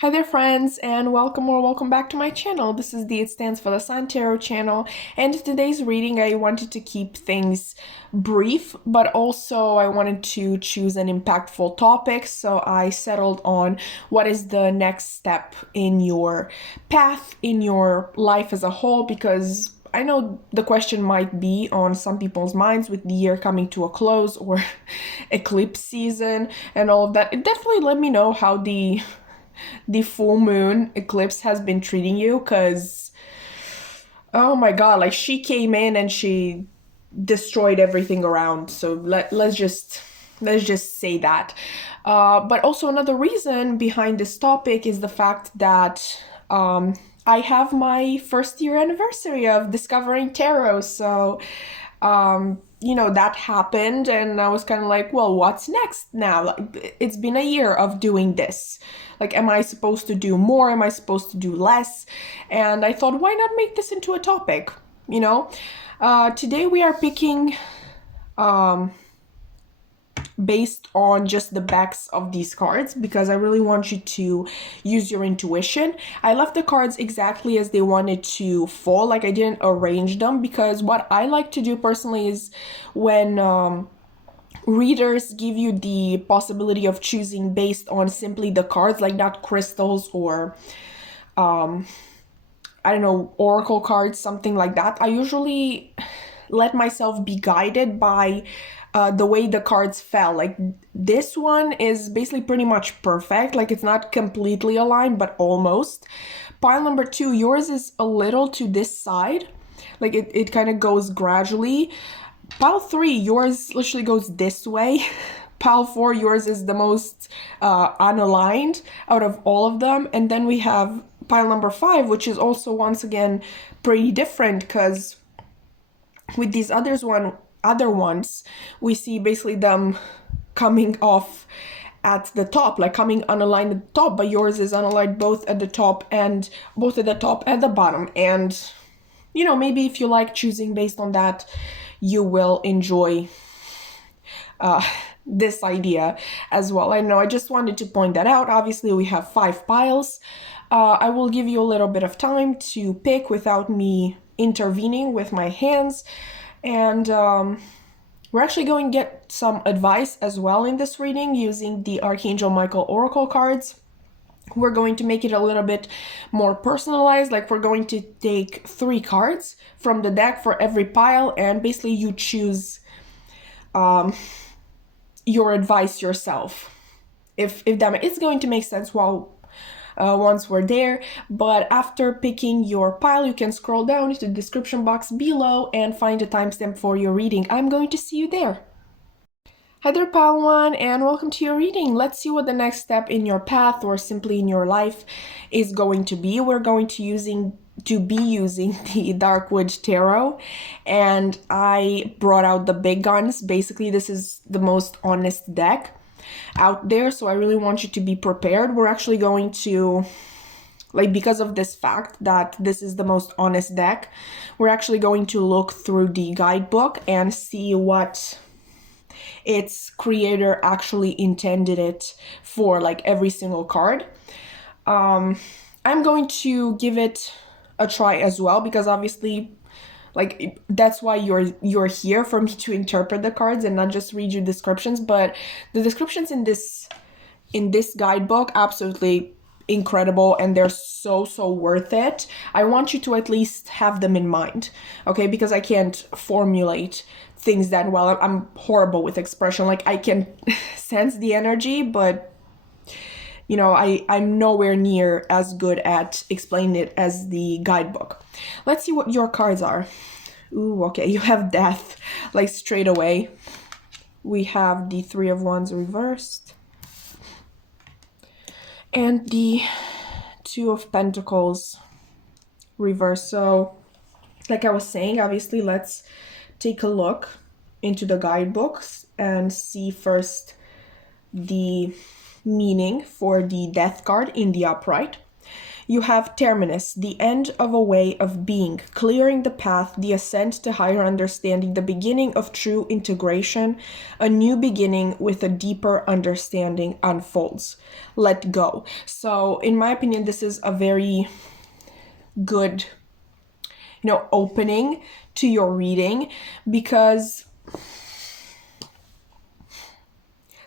Hi there friends and welcome or welcome back to my channel. This is the It Stands for the Sun Tarot channel, and in today's reading I wanted to keep things brief, but also I wanted to choose an impactful topic, so I settled on what is the next step in your path, in your life as a whole, because I know the question might be on some people's minds with the year coming to a close or eclipse season and all of that. It definitely let me know how the full moon eclipse has been treating you, because oh my god, like she came in and she destroyed everything around. So let's just say that. But also another reason behind this topic is the fact that I have my first year anniversary of discovering tarot. So that happened, and I was kind of like, well, what's next now? Like, it's been a year of doing this. Like, am I supposed to do more? Am I supposed to do less? And I thought, why not make this into a topic? Today we are picking based on just the backs of these cards, because I really want you to use your intuition. I left the cards exactly as they wanted to fall, like I didn't arrange them, because what I like to do personally is when readers give you the possibility of choosing based on simply the cards, like not crystals or I don't know, oracle cards, something like that. I usually let myself be guided by the way the cards fell. Like this one is basically pretty much perfect. Like it's not completely aligned, but almost. Pile number 2, yours is a little to this side. Like it kind of goes gradually. Pile 3, yours literally goes this way. Pile 4, yours is the most unaligned out of all of them. And then we have pile number 5, which is also once again pretty different, because with these other ones, we see basically them coming off at the top, like coming unaligned at the top, but yours is unaligned both at the top and the bottom. And maybe if you like choosing based on that, you will enjoy this idea as well. I know, I just wanted to point that out. Obviously we have 5 piles. I will give you a little bit of time to pick without me intervening with my hands, and we're actually going to get some advice as well in this reading using the Archangel Michael Oracle cards. We're going to make it a little bit more personalized. Like we're going to take 3 cards from the deck for every pile, and basically you choose your advice yourself. If that is going to make sense once we're there. But after picking your pile, you can scroll down to the description box below and find a timestamp for your reading. I'm going to see you there. Hi there, pile 1, and welcome to your reading. Let's see what the next step in your path or simply in your life is going to be. We're going to be using the Darkwood Tarot, and I brought out the big guns. Basically, this is the most honest deck out there, so I really want you to be prepared. We're actually going to, like, because of this fact that this is the most honest deck, we're actually going to look through the guidebook and see what its creator actually intended it for, like every single card. I'm going to give it a try as well, because obviously, like, that's why you're here, for me to interpret the cards and not just read you descriptions. But the descriptions in this guidebook, absolutely incredible, and they're so worth it. I want you to at least have them in mind, okay? Because I can't formulate things that well. I'm horrible with expression. Like, I can sense the energy, but I'm nowhere near as good at explaining it as the guidebook. Let's see what your cards are. Ooh, okay, you have death, like straight away. We have the 3 of Wands reversed, and the 2 of Pentacles reversed. So, like I was saying, obviously, let's take a look into the guidebooks and see first the meaning for the death card in the upright. You have terminus, the end of a way of being, clearing the path, the ascent to higher understanding, the beginning of true integration, a new beginning with a deeper understanding unfolds. Let go. So, in my opinion, this is a very good, opening to your reading, because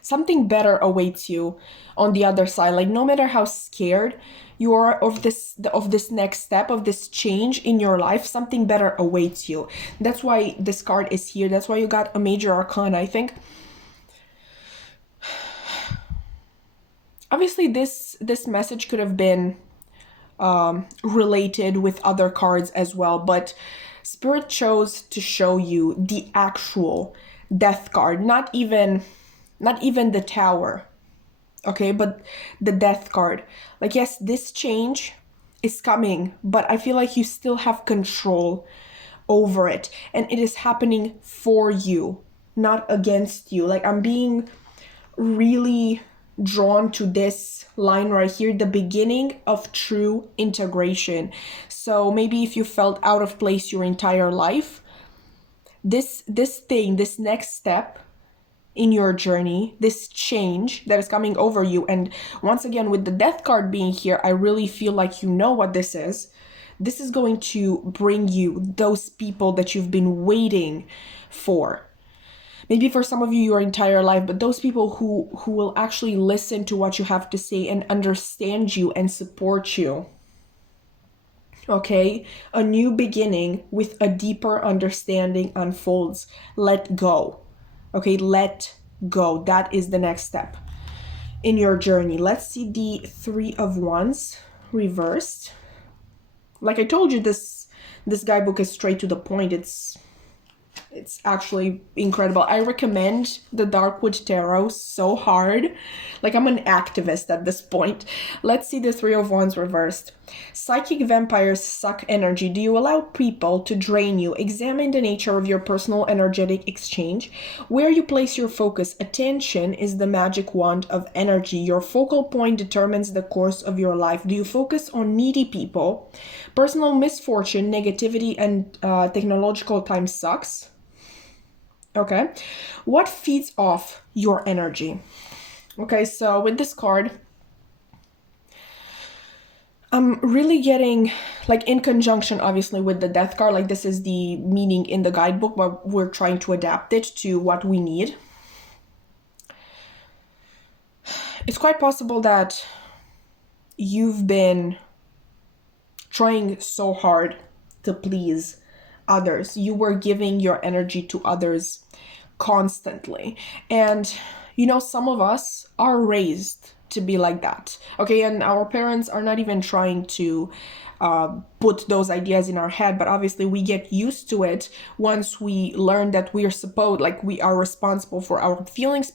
something better awaits you on the other side. Like, no matter how scared you are of this next step, of this change in your life, something better awaits you. That's why this card is here. That's why you got a major arcana. I think obviously this message could have been related with other cards as well, but Spirit chose to show you the actual Death card, not even the Tower, okay, but the Death card. Like, yes, this change is coming, but I feel like you still have control over it, and it is happening for you, not against you. Like, I'm being really drawn to this line right here, the beginning of true integration. So maybe if you felt out of place your entire life, this next step in your journey, this change that is coming over you, and once again with the Death card being here, I really feel like you know what this is. This is going to bring you those people that you've been waiting for. Maybe for some of you your entire life, but those people who will actually listen to what you have to say and understand you and support you. Okay? A new beginning with a deeper understanding unfolds. Let go. Okay? Let go. That is the next step in your journey. Let's see the Three of Wands reversed. Like I told you, this guidebook is straight to the point. It's actually incredible. I recommend the Darkwood Tarot so hard. Like, I'm an activist at this point. Let's see the Three of Wands reversed. Psychic vampires suck energy. Do you allow people to drain you? Examine the nature of your personal energetic exchange. Where you place your focus. Attention is the magic wand of energy. Your focal point determines the course of your life. Do you focus on needy people? Personal misfortune, negativity, and technological time sucks. Okay, what feeds off your energy? Okay, so with this card, I'm really getting, like, in conjunction, obviously, with the Death card, like, this is the meaning in the guidebook, but we're trying to adapt it to what we need. It's quite possible that you've been trying so hard to please others. You were giving your energy to others constantly. And, some of us are raised to be like that. Okay, and our parents are not even trying to put those ideas in our head, but obviously we get used to it once we learn that we are responsible for our feelings,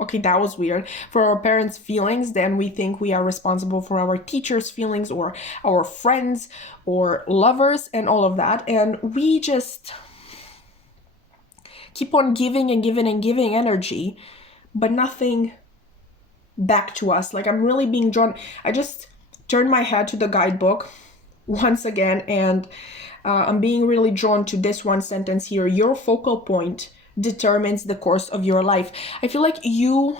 Okay, that was weird. For our parents' feelings, then we think we are responsible for our teachers' feelings or our friends or lovers and all of that. And we just keep on giving and giving and giving energy, but nothing back to us. Like, I'm really being drawn. I just turned my head to the guidebook once again, and I'm being really drawn to this one sentence here. Your focal point determines the course of your life. I feel like you,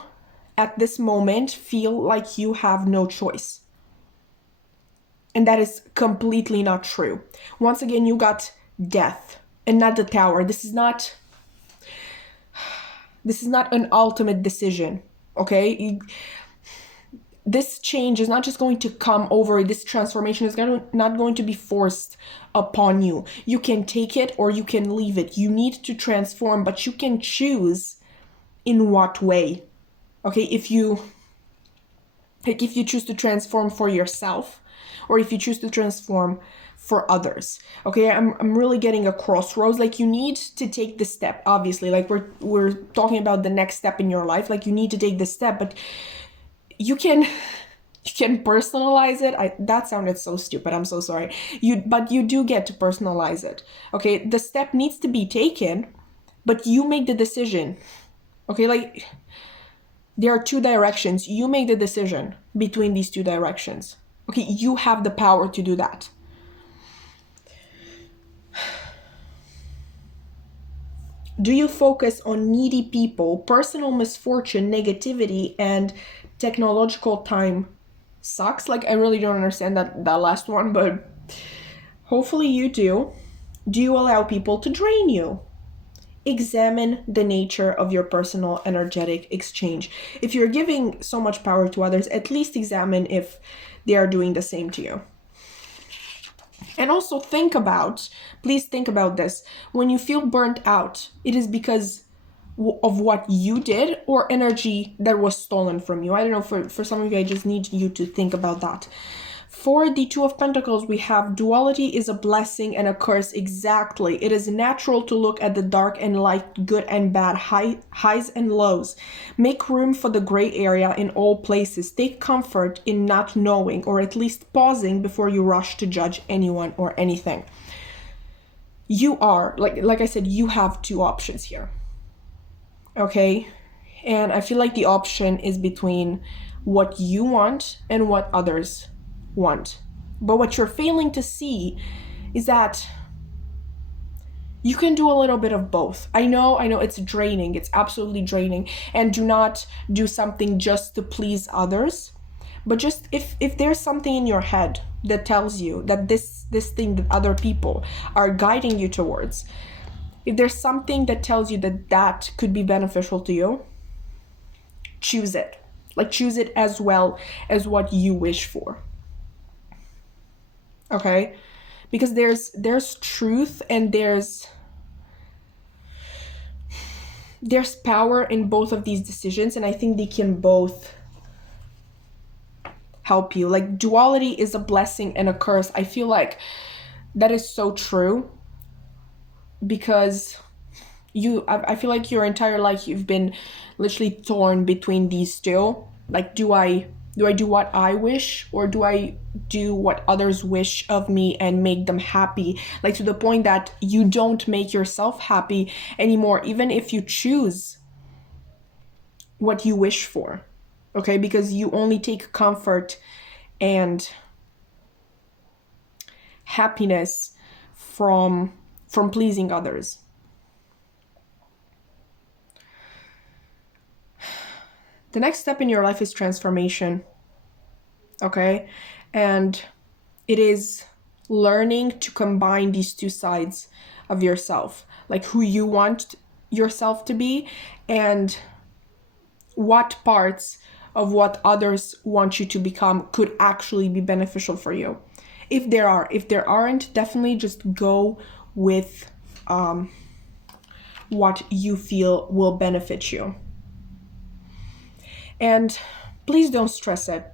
at this moment, feel like you have no choice. And that is completely not true. Once again, you got Death and not the Tower. This is not an ultimate decision, okay? This change is not just going to come over. This transformation is not going to be forced upon you. You can take it or you can leave it. You need to transform, but you can choose in what way. Okay, if you choose to transform for yourself, or if you choose to transform for others. Okay, I'm really getting a crossroads. Like, you need to take the step, obviously. Like, we're talking about the next step in your life. Like, you need to take the step, but you can personalize it. That sounded so stupid. I'm so sorry. But you do get to personalize it. Okay, the step needs to be taken, but you make the decision. Okay, like, there are two directions. You make the decision between these two directions. Okay, you have the power to do that. Do you focus on needy people, personal misfortune, negativity, and technological time sucks? Like, I really don't understand that last one, but hopefully you do. Do you allow people to drain you? Examine the nature of your personal energetic exchange. If you're giving so much power to others, at least examine if they are doing the same to you. And also please think about this. When you feel burnt out, it is because of what you did or energy that was stolen from you. I don't know, for some of you, I just need you to think about that. For the Two of Pentacles, we have duality is a blessing and a curse. Exactly. It is natural to look at the dark and light, good and bad, highs and lows. Make room for the gray area in all places. Take comfort in not knowing, or at least pausing before you rush to judge anyone or anything. You are, like I said, you have two options here. Okay? And I feel like the option is between what you want and what others want. But what you're failing to see is that you can do a little bit of both. I know it's draining. It's absolutely draining. And do not do something just to please others. But just if there's something in your head that tells you that this thing that other people are guiding you towards, if there's something that tells you that could be beneficial to you, choose it. Like, choose it as well as what you wish for. Okay? Because there's truth and there's power in both of these decisions, and I think they can both help you. Like, duality is a blessing and a curse. I feel like that is so true, because I feel like your entire life you've been literally torn between these two. Like, do I do what I wish, or do I do what others wish of me and make them happy? Like, to the point that you don't make yourself happy anymore, even if you choose what you wish for. Okay? Because you only take comfort and happiness from pleasing others. The next step in your life is transformation, okay? And it is learning to combine these two sides of yourself, like who you want yourself to be and what parts of what others want you to become could actually be beneficial for you. If there are. If there aren't, definitely just go with what you feel will benefit you. And please don't stress it.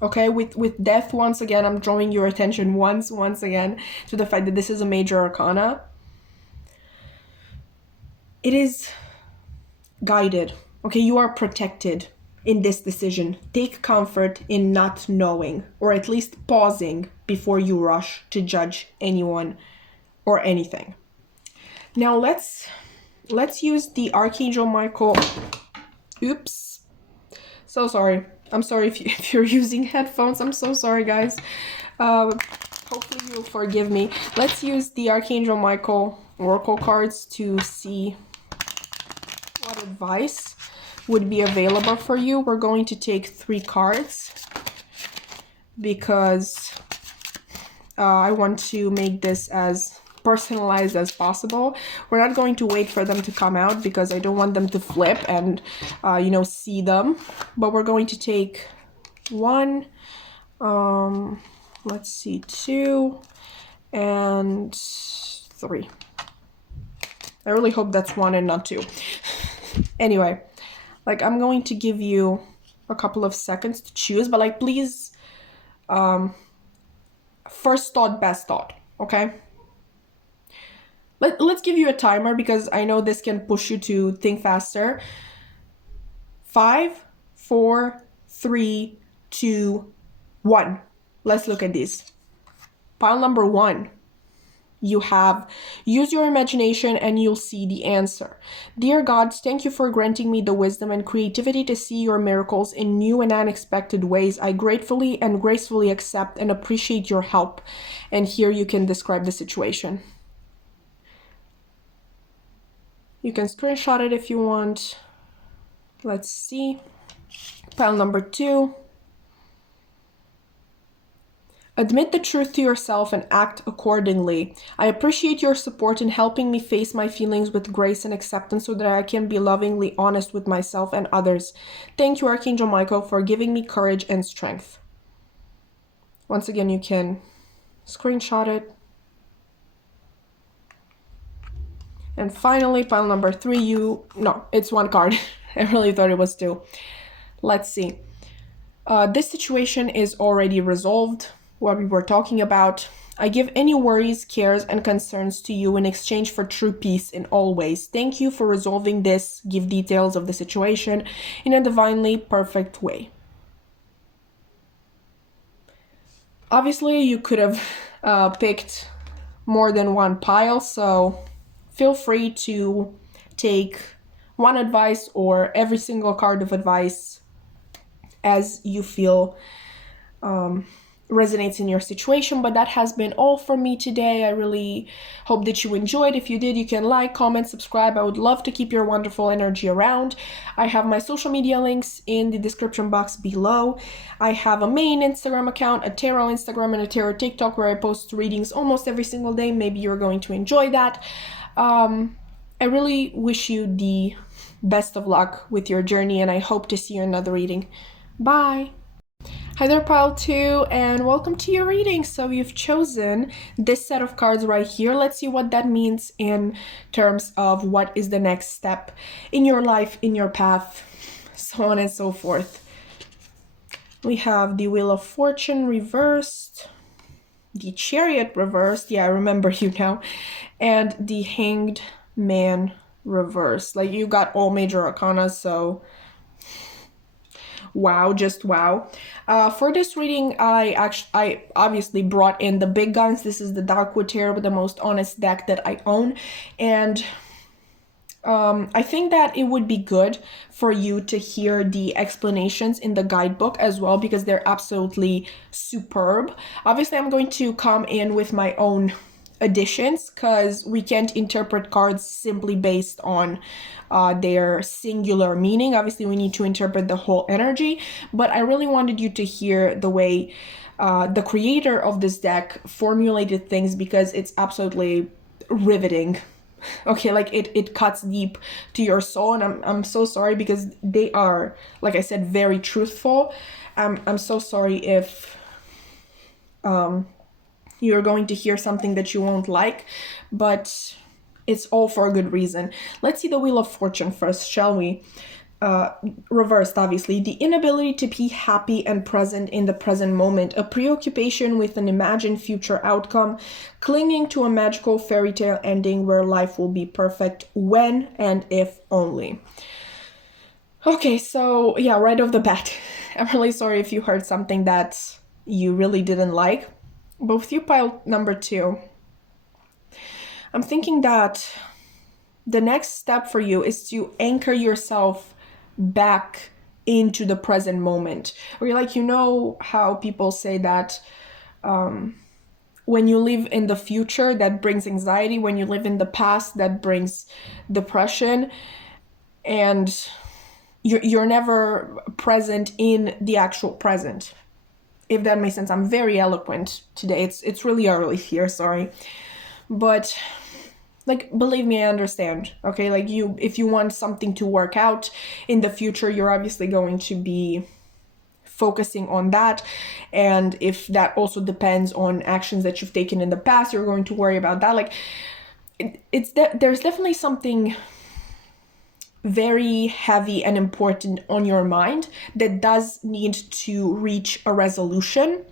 Okay, with death, once again, I'm drawing your attention once again to the fact that this is a major arcana. It is guided. Okay, you are protected in this decision. Take comfort in not knowing, or at least pausing before you rush to judge anyone or anything. Now let's use the Archangel Michael. Oops. So sorry. I'm sorry if you're using headphones. I'm so sorry, guys. Hopefully you'll forgive me. Let's use the Archangel Michael Oracle cards to see what advice would be available for you. We're going to take 3 cards because I want to make this as personalized as possible. We're not going to wait for them to come out because I don't want them to flip and see them, but we're going to take 1, let's see, 2 and 3. I really hope that's 1 and not 2. Anyway, like, I'm going to give you a couple of seconds to choose, but like, please, first thought, best thought, okay? Let's give you a timer because I know this can push you to think faster. 5, 4, 3, 2, 1. Let's look at this. Pile number 1. you have. Use your imagination and you'll see the answer. Dear God, thank you for granting me the wisdom and creativity to see your miracles in new and unexpected ways. I gratefully and gracefully accept and appreciate your help. And here you can describe the situation. You can screenshot it if you want. Let's see. Pile number 2. Admit the truth to yourself and act accordingly. I appreciate your support in helping me face my feelings with grace and acceptance so that I can be lovingly honest with myself and others. Thank you, Archangel Michael, for giving me courage and strength. Once again, you can screenshot it. And finally, pile number 3, no, it's 1 card. I really thought it was 2. Let's see. This situation is already resolved. What we were talking about. I give any worries, cares, and concerns to you in exchange for true peace in all ways. Thank you for resolving this. Give details of the situation in a divinely perfect way. Obviously, you could have picked more than 1 pile, so feel free to take 1 advice or every single card of advice as you feel resonates in your situation. But that has been all for me today. I really hope that you enjoyed. If you did, you can like, comment, subscribe. I would love to keep your wonderful energy around. I have my social media links in the description box below. I have a main Instagram account, a tarot Instagram, and a tarot TikTok where I post readings almost every single day. Maybe you're going to enjoy that. I really wish you the best of luck with your journey, and I hope to see you in another reading. Bye! Hi there, pile 2, and welcome to your reading. So you've chosen this set of cards right here. Let's see what that means in terms of what is the next step in your life, in your path, so on and so forth. We have the Wheel of Fortune reversed, the Chariot reversed, yeah, I remember you now, and the Hanged Man reversed. Like, you got all major arcana, so wow, just wow. For this reading, I obviously brought in the big guns. This is the Darkwood Tarot, the most honest deck that I own, and I think that it would be good for you to hear the explanations in the guidebook as well, because they're absolutely superb. Obviously, I'm going to come in with my own additions because we can't interpret cards simply based on their singular meaning. Obviously, we need to interpret the whole energy, but I really wanted you to hear the way the creator of this deck formulated things, because it's absolutely riveting. Okay, like it cuts deep to your soul, and I'm so sorry because they are, like I said, very truthful. I'm so sorry if you're going to hear something that you won't like, but it's all for a good reason. Let's see the Wheel of Fortune first, shall we? Reversed, obviously. The inability to be happy and present in the present moment, a preoccupation with an imagined future outcome, clinging to a magical fairy tale ending where life will be perfect when and if only. Okay, so yeah, right off the bat, I'm really sorry if you heard something that you really didn't like. But with you, pile number 2, I'm thinking that the next step for you is to anchor yourself back into the present moment. Or you're like, you know how people say that when you live in the future, that brings anxiety. When you live in the past, that brings depression. And you're never present in the actual present. If that makes sense. I'm very eloquent today. It's really early here, sorry. But like, believe me, I understand. Okay, like if you want something to work out in the future, you're obviously going to be focusing on that. And if that also depends on actions that you've taken in the past, you're going to worry about that. Like, there's definitely something very heavy and important on your mind that does need to reach a resolution.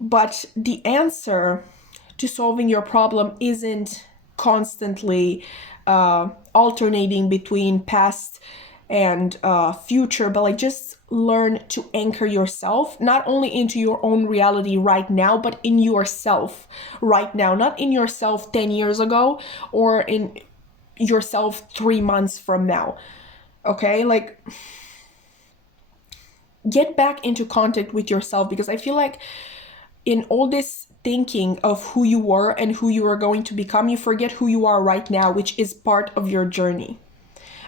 But the answer to solving your problem isn't constantly alternating between past and future, but like just learn to anchor yourself, not only into your own reality right now, but in yourself right now, not in yourself 10 years ago or in yourself 3 months from now. Okay, like, get back into contact with yourself, because I feel like in all this thinking of who you were and who you are going to become, you forget who you are right now, which is part of your journey.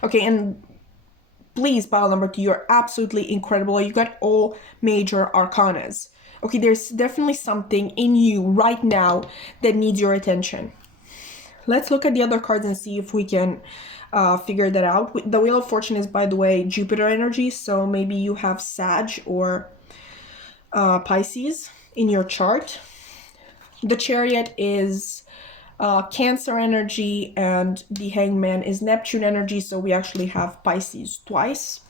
Okay, and please, pile number 2, you're absolutely incredible. You got all major arcanas. Okay, there's definitely something in you right now that needs your attention. Let's look at the other cards and see if we can figure that out. The Wheel of Fortune is, by the way, Jupiter energy, so maybe you have Sag or Pisces in your chart. The Chariot is Cancer energy, and the Hangman is Neptune energy, so we actually have Pisces twice.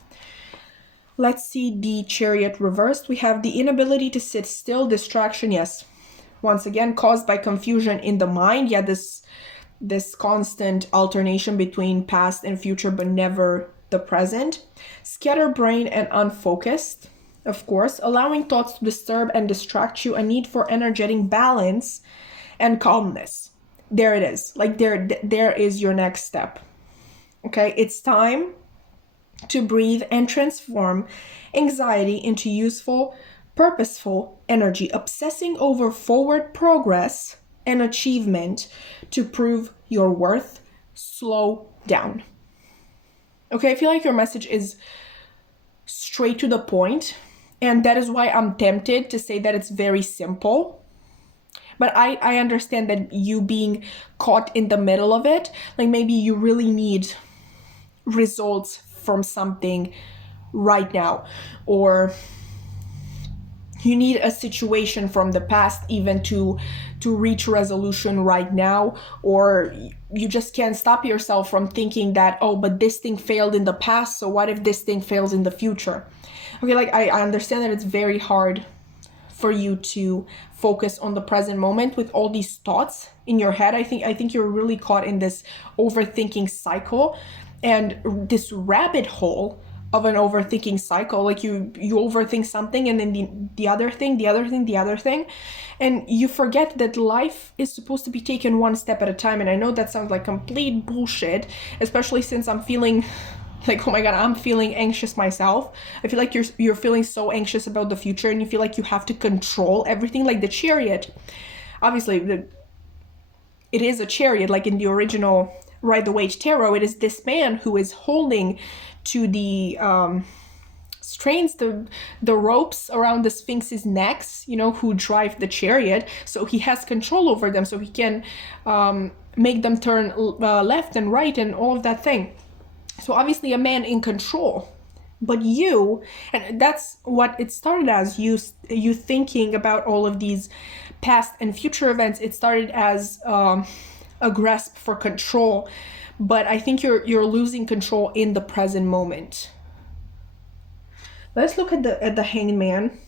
Let's see the Chariot reversed. We have the inability to sit still, distraction, yes. Once again, caused by confusion in the mind. Yeah, this constant alternation between past and future, but never the present. Scatterbrained and unfocused, of course. Allowing thoughts to disturb and distract you. A need for energetic balance and calmness. There it is. Like, there is your next step. Okay, it's time to breathe and transform anxiety into useful, purposeful energy, obsessing over forward progress and achievement to prove your worth. Slow down. Okay, I feel like your message is straight to the point, and that is why I'm tempted to say that it's very simple. But I understand that you being caught in the middle of it, like, maybe you really need results from something right now, or you need a situation from the past even to reach resolution right now, or you just can't stop yourself from thinking that, oh, but this thing failed in the past, so what if this thing fails in the future? Okay, like, I understand that it's very hard for you to focus on the present moment with all these thoughts in your head. I think you're really caught in this overthinking cycle and this rabbit hole of an overthinking cycle. Like, you overthink something, and then the other thing, and you forget that life is supposed to be taken one step at a time. And I know that sounds like complete bullshit, especially since I'm feeling like, oh my god, I'm feeling anxious myself. I feel like you're feeling so anxious about the future, and you feel like you have to control everything. Like the Chariot, obviously it is a chariot, like in the original Ride the Wage Tarot. It is this man who is holding to the strains the ropes around the Sphinx's necks, who drive the chariot, so he has control over them, so he can make them turn left and right and all of that thing. So obviously a man in control. But you, and that's what it started as, you thinking about all of these past and future events. It started as a grasp for control, but I think you're losing control in the present moment. Let's look at the Hangman.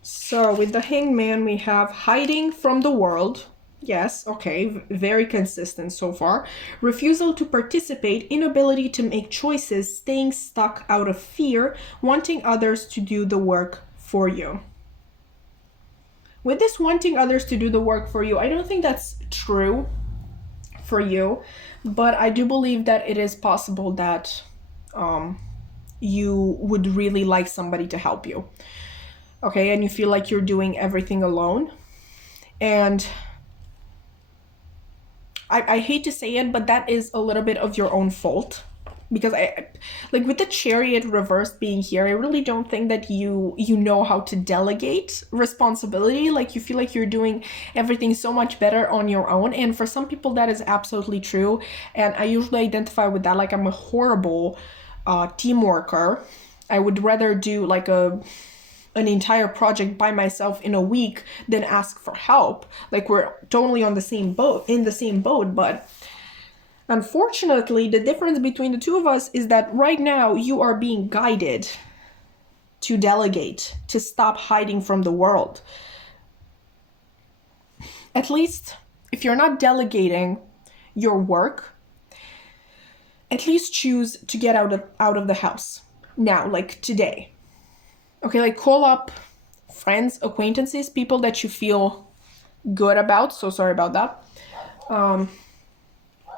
So with the Hangman, we have hiding from the world. Yes, okay, very consistent so far. Refusal to participate, inability to make choices, staying stuck out of fear, wanting others to do the work for you. With this wanting others to do the work for you, I don't think that's true for you, but I do believe that it is possible that you would really like somebody to help you. Okay, and you feel like you're doing everything alone. And I hate to say it, but that is a little bit of your own fault, because like with the Chariot reversed being here, I really don't think that you know how to delegate responsibility. Like, you feel like you're doing everything so much better on your own, and for some people that is absolutely true, and I usually identify with that. Like, I'm a horrible team worker. I would rather do like an entire project by myself in a week than ask for help. Like, we're totally in the same boat, but unfortunately, the difference between the two of us is that right now you are being guided to delegate, to stop hiding from the world. At least if you're not delegating your work, at least choose to get out of the house now, like today. Okay, like call up friends, acquaintances, people that you feel good about. So sorry about that.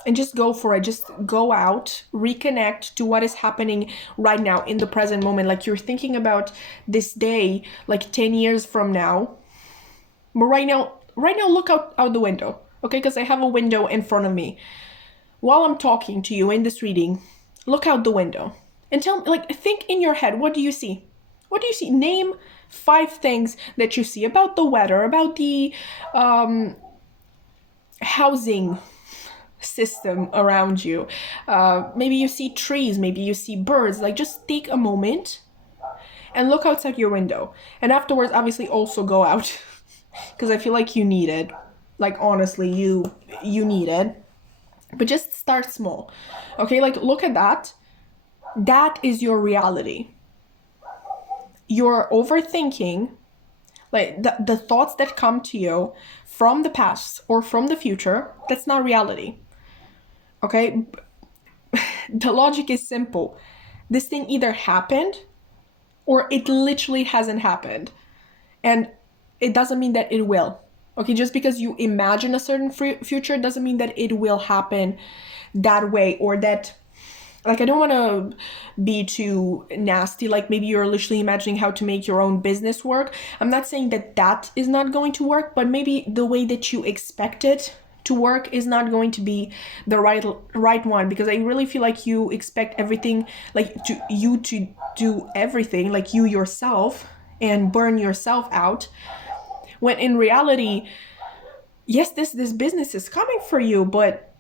And just go for it. Just go out, reconnect to what is happening right now in the present moment. Like you're thinking about this day like 10 years from now. But right now look out the window. Okay, because I have a window in front of me. While I'm talking to you in this reading, look out the window and tell me, like, think in your head, what do you see? What do you see? Name 5 things that you see about the weather, about the housing system around you. Maybe you see trees, maybe you see birds. Like, just take a moment and look outside your window. And afterwards, obviously, also go out because I feel like you need it. Like, honestly, you need it. But just start small. Okay, like, look at that. That is your reality. Your overthinking, like the thoughts that come to you from the past or from the future, that's not reality. Okay? The logic is simple. This thing either happened or it literally hasn't happened. And it doesn't mean that it will. Okay, just because you imagine a certain future doesn't mean that it will happen that way, or that, like, I don't want to be too nasty, like maybe you're literally imagining how to make your own business work. I'm not saying that that is not going to work, but maybe the way that you expect it to work is not going to be the right one, because I really feel like you expect everything, like to do everything, like you yourself, and burn yourself out, when in reality, yes, this business is coming for you, but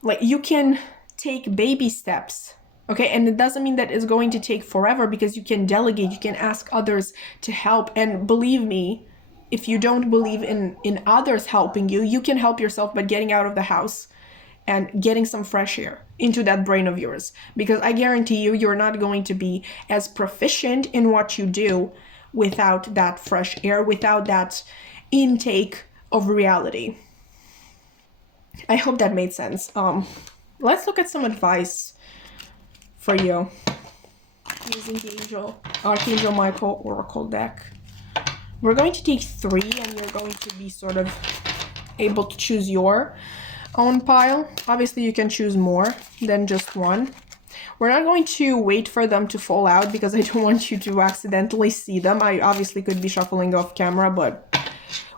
like you can take baby steps. Okay, and it doesn't mean that it's going to take forever, because you can delegate, you can ask others to help. And believe me, if you don't believe in others helping you, you can help yourself by getting out of the house and getting some fresh air into that brain of yours, because I guarantee you, you're not going to be as proficient in what you do without that fresh air, without that intake of reality. I hope that made sense. Let's look at some advice for you using the Archangel Michael Oracle deck. We're going to take 3, and you're going to be sort of able to choose your own pile. Obviously, you can choose more than just one. We're not going to wait for them to fall out, because I don't want you to accidentally see them. I obviously could be shuffling off camera, but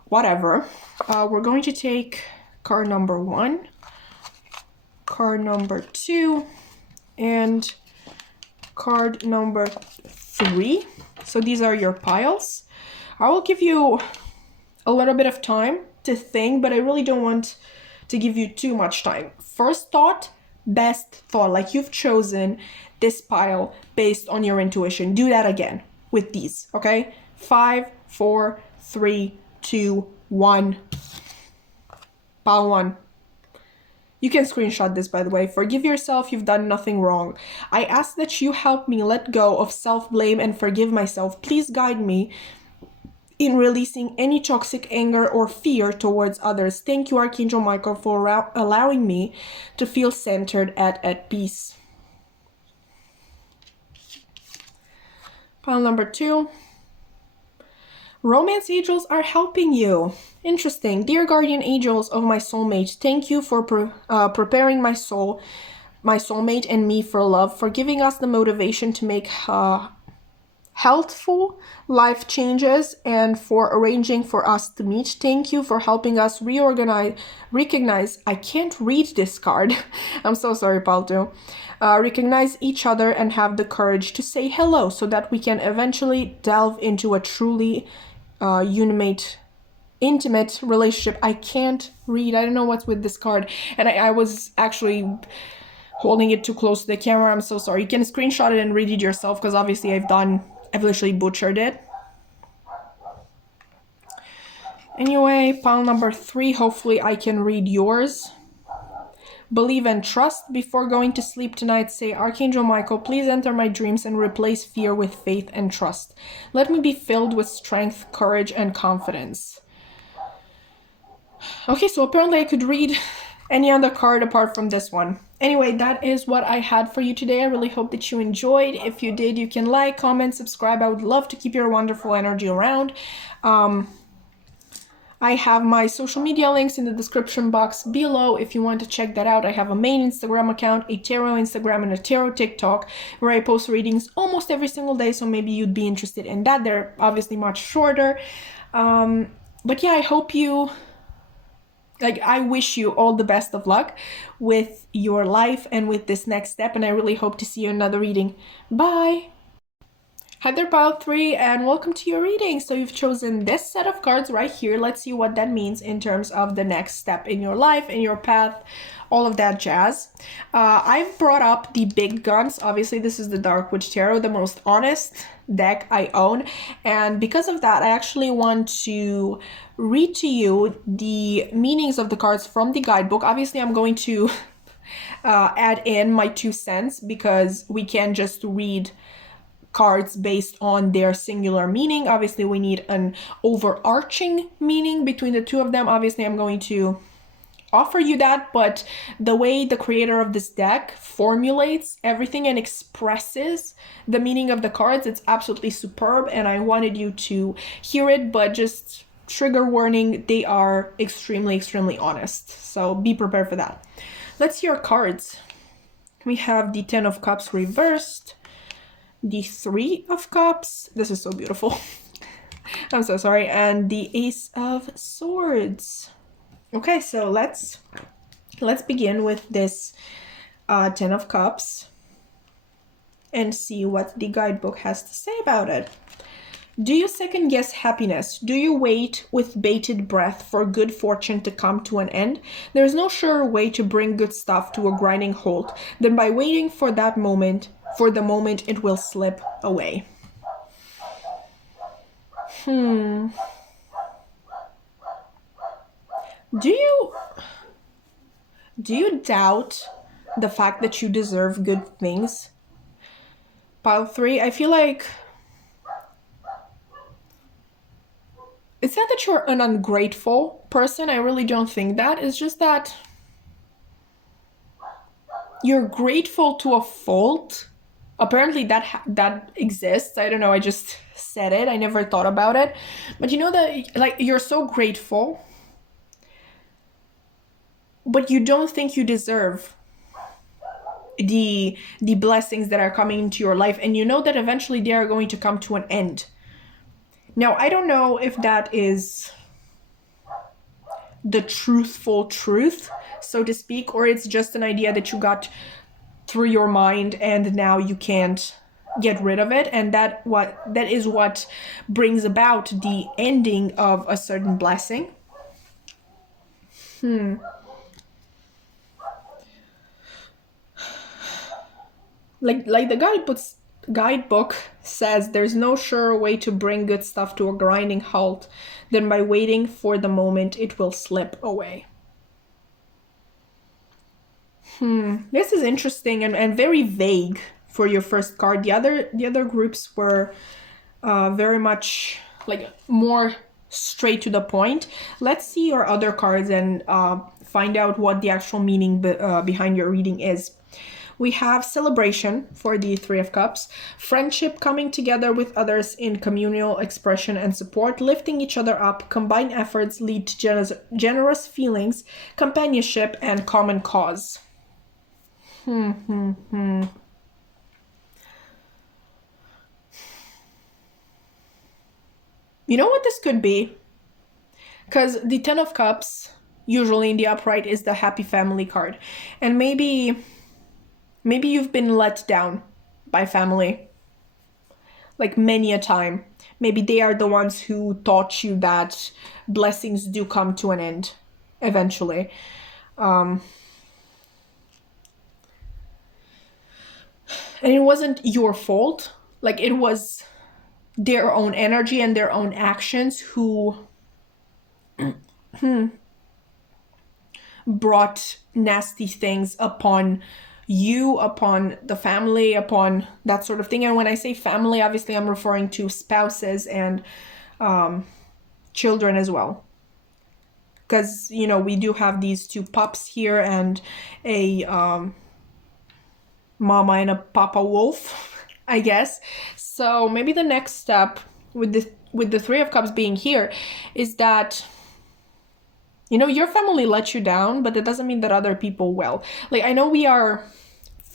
whatever. We're going to take card number 1, card number 2, and card number 3. So these are your piles. I will give you a little bit of time to think, but I really don't want to give you too much time. First thought, best thought. Like, you've chosen this pile based on your intuition. Do that again with these, okay? 5, 4, 3, 2, 1. Pile 1. You can screenshot this, by the way. Forgive yourself, you've done nothing wrong. I ask that you help me let go of self-blame and forgive myself. Please guide me in releasing any toxic anger or fear towards others. Thank you, Archangel Michael, for allowing me to feel centered at peace. Pile number 2. Romance angels are helping you. Interesting. Dear guardian angels of my soulmate, thank you for preparing my soulmate and me for love, for giving us the motivation to make healthful life changes, and for arranging for us to meet. Thank you for helping us recognize, I can't read this card. I'm so sorry, Palto. Recognize each other and have the courage to say hello, so that we can eventually delve into a truly intimate relationship. I can't read. I don't know what's with this card. And I was actually holding it too close to the camera. I'm so sorry. You can screenshot it and read it yourself, because obviously I've literally butchered it. Anyway, pile number 3. Hopefully I can read yours. Believe and trust. Before going to sleep tonight, say, Archangel Michael, please enter my dreams and replace fear with faith and trust. Let me be filled with strength, courage, and confidence. Okay, so apparently I could read any other card apart from this one. Anyway, that is what I had for you today. I really hope that you enjoyed. If you did, you can like, comment, subscribe. I would love to keep your wonderful energy around. I have my social media links in the description box below if you want to check that out. I have a main Instagram account, a tarot Instagram, and a tarot TikTok where I post readings almost every single day, so maybe you'd be interested in that. They're obviously much shorter. But yeah, I hope you, I wish you all the best of luck with your life and with this next step, and I really hope to see you in another reading. Bye! Hi there, Pile 3, and welcome to your reading. So you've chosen this set of cards right here. Let's see what that means in terms of the next step in your life, in your path, all of that jazz. I've brought up the big guns. Obviously, this is the Dark Witch Tarot, the most honest deck I own. And because of that, I actually want to read to you the meanings of the cards from the guidebook. Obviously, I'm going to add in my 2 cents because we can't just read cards based on their singular meaning. Obviously, we need an overarching meaning between the two of them. Obviously, I'm going to offer you that, but the way the creator of this deck formulates everything and expresses the meaning of the cards, it's absolutely superb, and I wanted you to hear it, but just trigger warning, they are extremely, extremely honest. So be prepared for that. Let's see our cards. We have the 10 of Cups reversed, the 3 of Cups, this is so beautiful, I'm so sorry, and the Ace of Swords. Okay, so let's begin with this 10 of Cups and see what the guidebook has to say about it. Do you second guess happiness? Do you wait with bated breath for good fortune to come to an end? There is no surer way to bring good stuff to a grinding halt than by waiting for that moment. For the moment it will slip away. Do you doubt the fact that you deserve good things? Pile 3, I feel like it's not that you're an ungrateful person. I really don't think that. It's just that you're grateful to a fault. Apparently that exists. I don't know, I just said it. I never thought about it. But you know that, like, you're so grateful, but you don't think you deserve the blessings that are coming into your life, and you know that eventually they are going to come to an end. Now, I don't know if that is the truthful truth, so to speak, or it's just an idea that you got through your mind and now you can't get rid of it, and that is what brings about the ending of a certain blessing. Like the guidebook says, there's no surer way to bring good stuff to a grinding halt than by waiting for the moment it will slip away. This is interesting and very vague for your first card. The other groups were very much like more straight to the point. Let's see your other cards and find out what the actual meaning behind your reading is. We have celebration for the 3 of Cups, friendship, coming together with others in communal expression and support, lifting each other up, combined efforts lead to generous feelings, companionship, and common cause. You know what this could be? Because the 10 of Cups, usually in the upright, is the happy family card. And maybe you've been let down by family, like many a time. Maybe they are the ones who taught you that blessings do come to an end eventually. And it wasn't your fault. Like, it was their own energy and their own actions who brought nasty things upon you, upon the family, upon that sort of thing. And when I say family, obviously I'm referring to spouses and children as well. Because, you know, we do have these 2 pups here and a mama and a papa wolf, I guess. So maybe the next step with the Three of Cups being here is that, you know, your family let you down, but that doesn't mean that other people will. Like, I know we are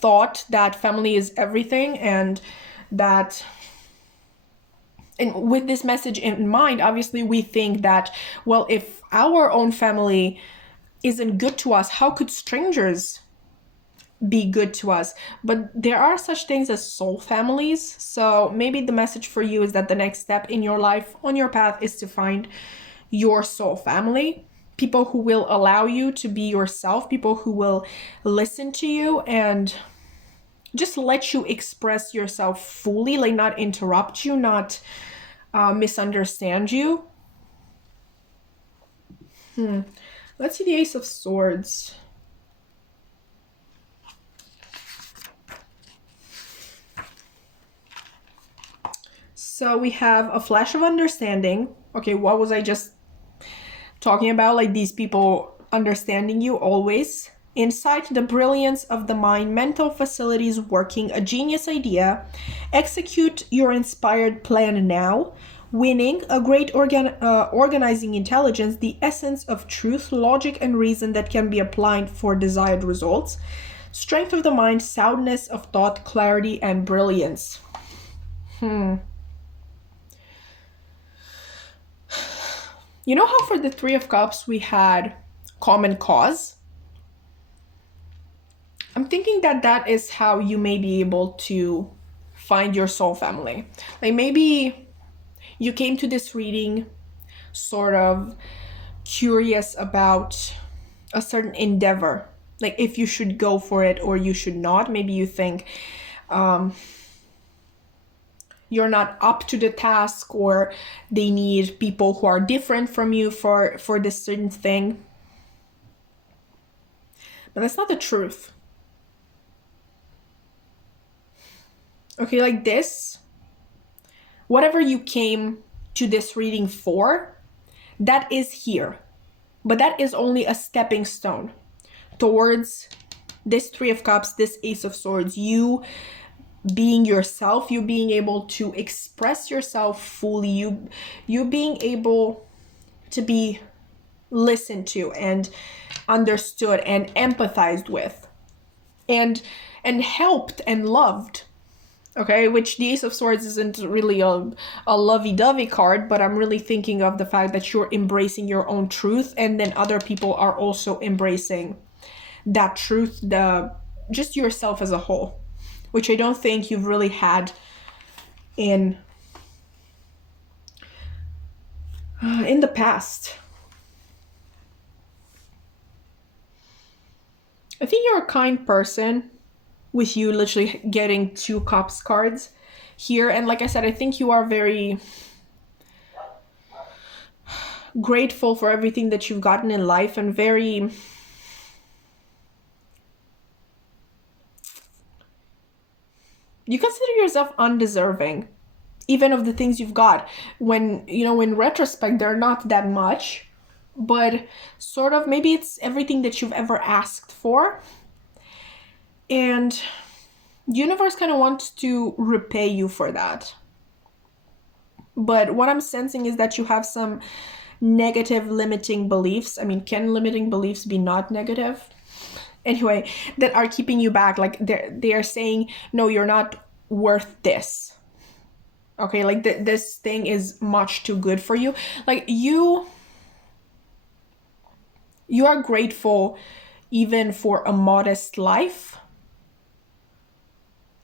taught that family is everything, and that, and with this message in mind, obviously we think that, well, if our own family isn't good to us, how could strangers be good to us? But there are such things as soul families. So maybe the message for you is that the next step in your life, on your path, is to find your soul family. People who will allow you to be yourself, people who will listen to you and just let you express yourself fully, like not interrupt you, not misunderstand you. Let's see the Ace of Swords. So we have a flash of understanding. Okay, what was I just talking about? Like these people understanding you always. Insight, the brilliance of the mind, mental facilities working, a genius idea. Execute your inspired plan now. Winning, a great organizing intelligence, the essence of truth, logic, and reason that can be applied for desired results. Strength of the mind, soundness of thought, clarity, and brilliance. You know how for the Three of Cups we had common cause? I'm thinking that that is how you may be able to find your soul family. Like maybe you came to this reading sort of curious about a certain endeavor, like if you should go for it or you should not. Maybe you think you're not up to the task, or they need people who are different from you for this certain thing. But that's not the truth. Okay, like this, whatever you came to this reading for, that is here. But that is only a stepping stone towards this Three of Cups, this Ace of Swords, you being yourself, you being able to express yourself fully, you being able to be listened to and understood and empathized with and helped and loved. Okay, which the Ace of Swords isn't really a lovey-dovey card, but I'm really thinking of the fact that you're embracing your own truth, and then other people are also embracing that truth, just yourself as a whole, which I don't think you've really had in the past. I think you're a kind person, with you literally getting 2 Cups cards here. And like I said, I think you are very grateful for everything that you've gotten in life, and very you consider yourself undeserving even of the things you've got, when, you know, in retrospect they're not that much, but sort of maybe it's everything that you've ever asked for. And universe kind of wants to repay you for that. But what I'm sensing is that you have some negative limiting beliefs. I mean, can limiting beliefs be not negative? Anyway, that are keeping you back. Like they are saying, no, you're not worth this. Okay, like this thing is much too good for you. Like you are grateful even for a modest life.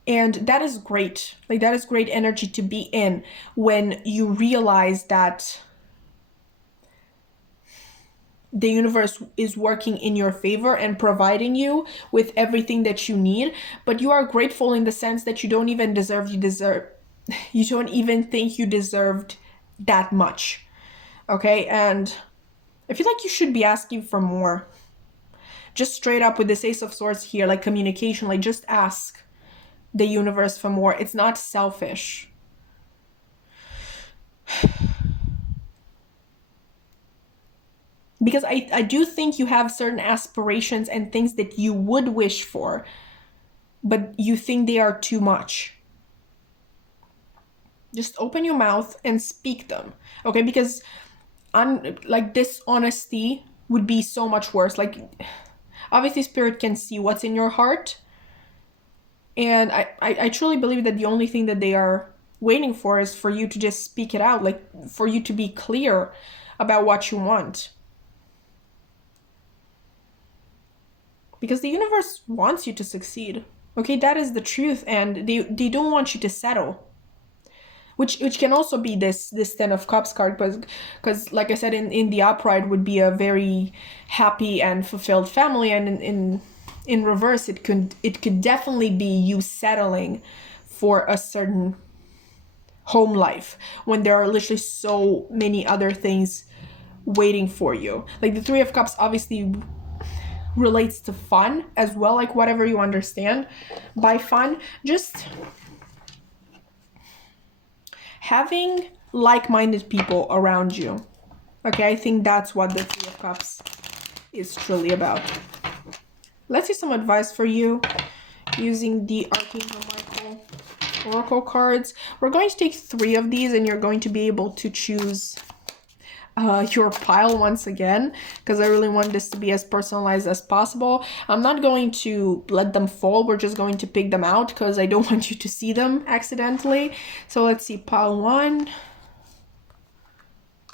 And that is great. Like that is great energy to be in when you realize that the universe is working in your favor and providing you with everything that you need. But you are grateful in the sense that you don't even you don't even think you deserved that much. Okay, and I feel like you should be asking for more. Just straight up with this Ace of Swords here, like communication, like just ask the universe for more. It's not selfish. Because I do think you have certain aspirations and things that you would wish for but you think they are too much. Just open your mouth and speak them, okay? Because like dishonesty would be so much worse. Like, obviously spirit can see what's in your heart, and I truly believe that the only thing that they are waiting for is for you to just speak it out, like for you to be clear about what you want. Because the universe wants you to succeed, okay? That is the truth, and they don't want you to settle. Which can also be this Ten of Cups card, because like I said, in the upright would be a very happy and fulfilled family, and in reverse it could definitely be you settling for a certain home life when there are literally so many other things waiting for you. Like the Three of Cups obviously relates to fun as well, like whatever you understand by fun. Just having like-minded people around you. Okay, I think that's what the Three of Cups is truly about. Let's see some advice for you using the Archangel Michael Oracle cards. We're going to take 3 of these, and you're going to be able to choose your pile once again, because I really want this to be as personalized as possible. I'm not going to let them fall, we're just going to pick them out because I don't want you to see them accidentally. So let's see, pile 1,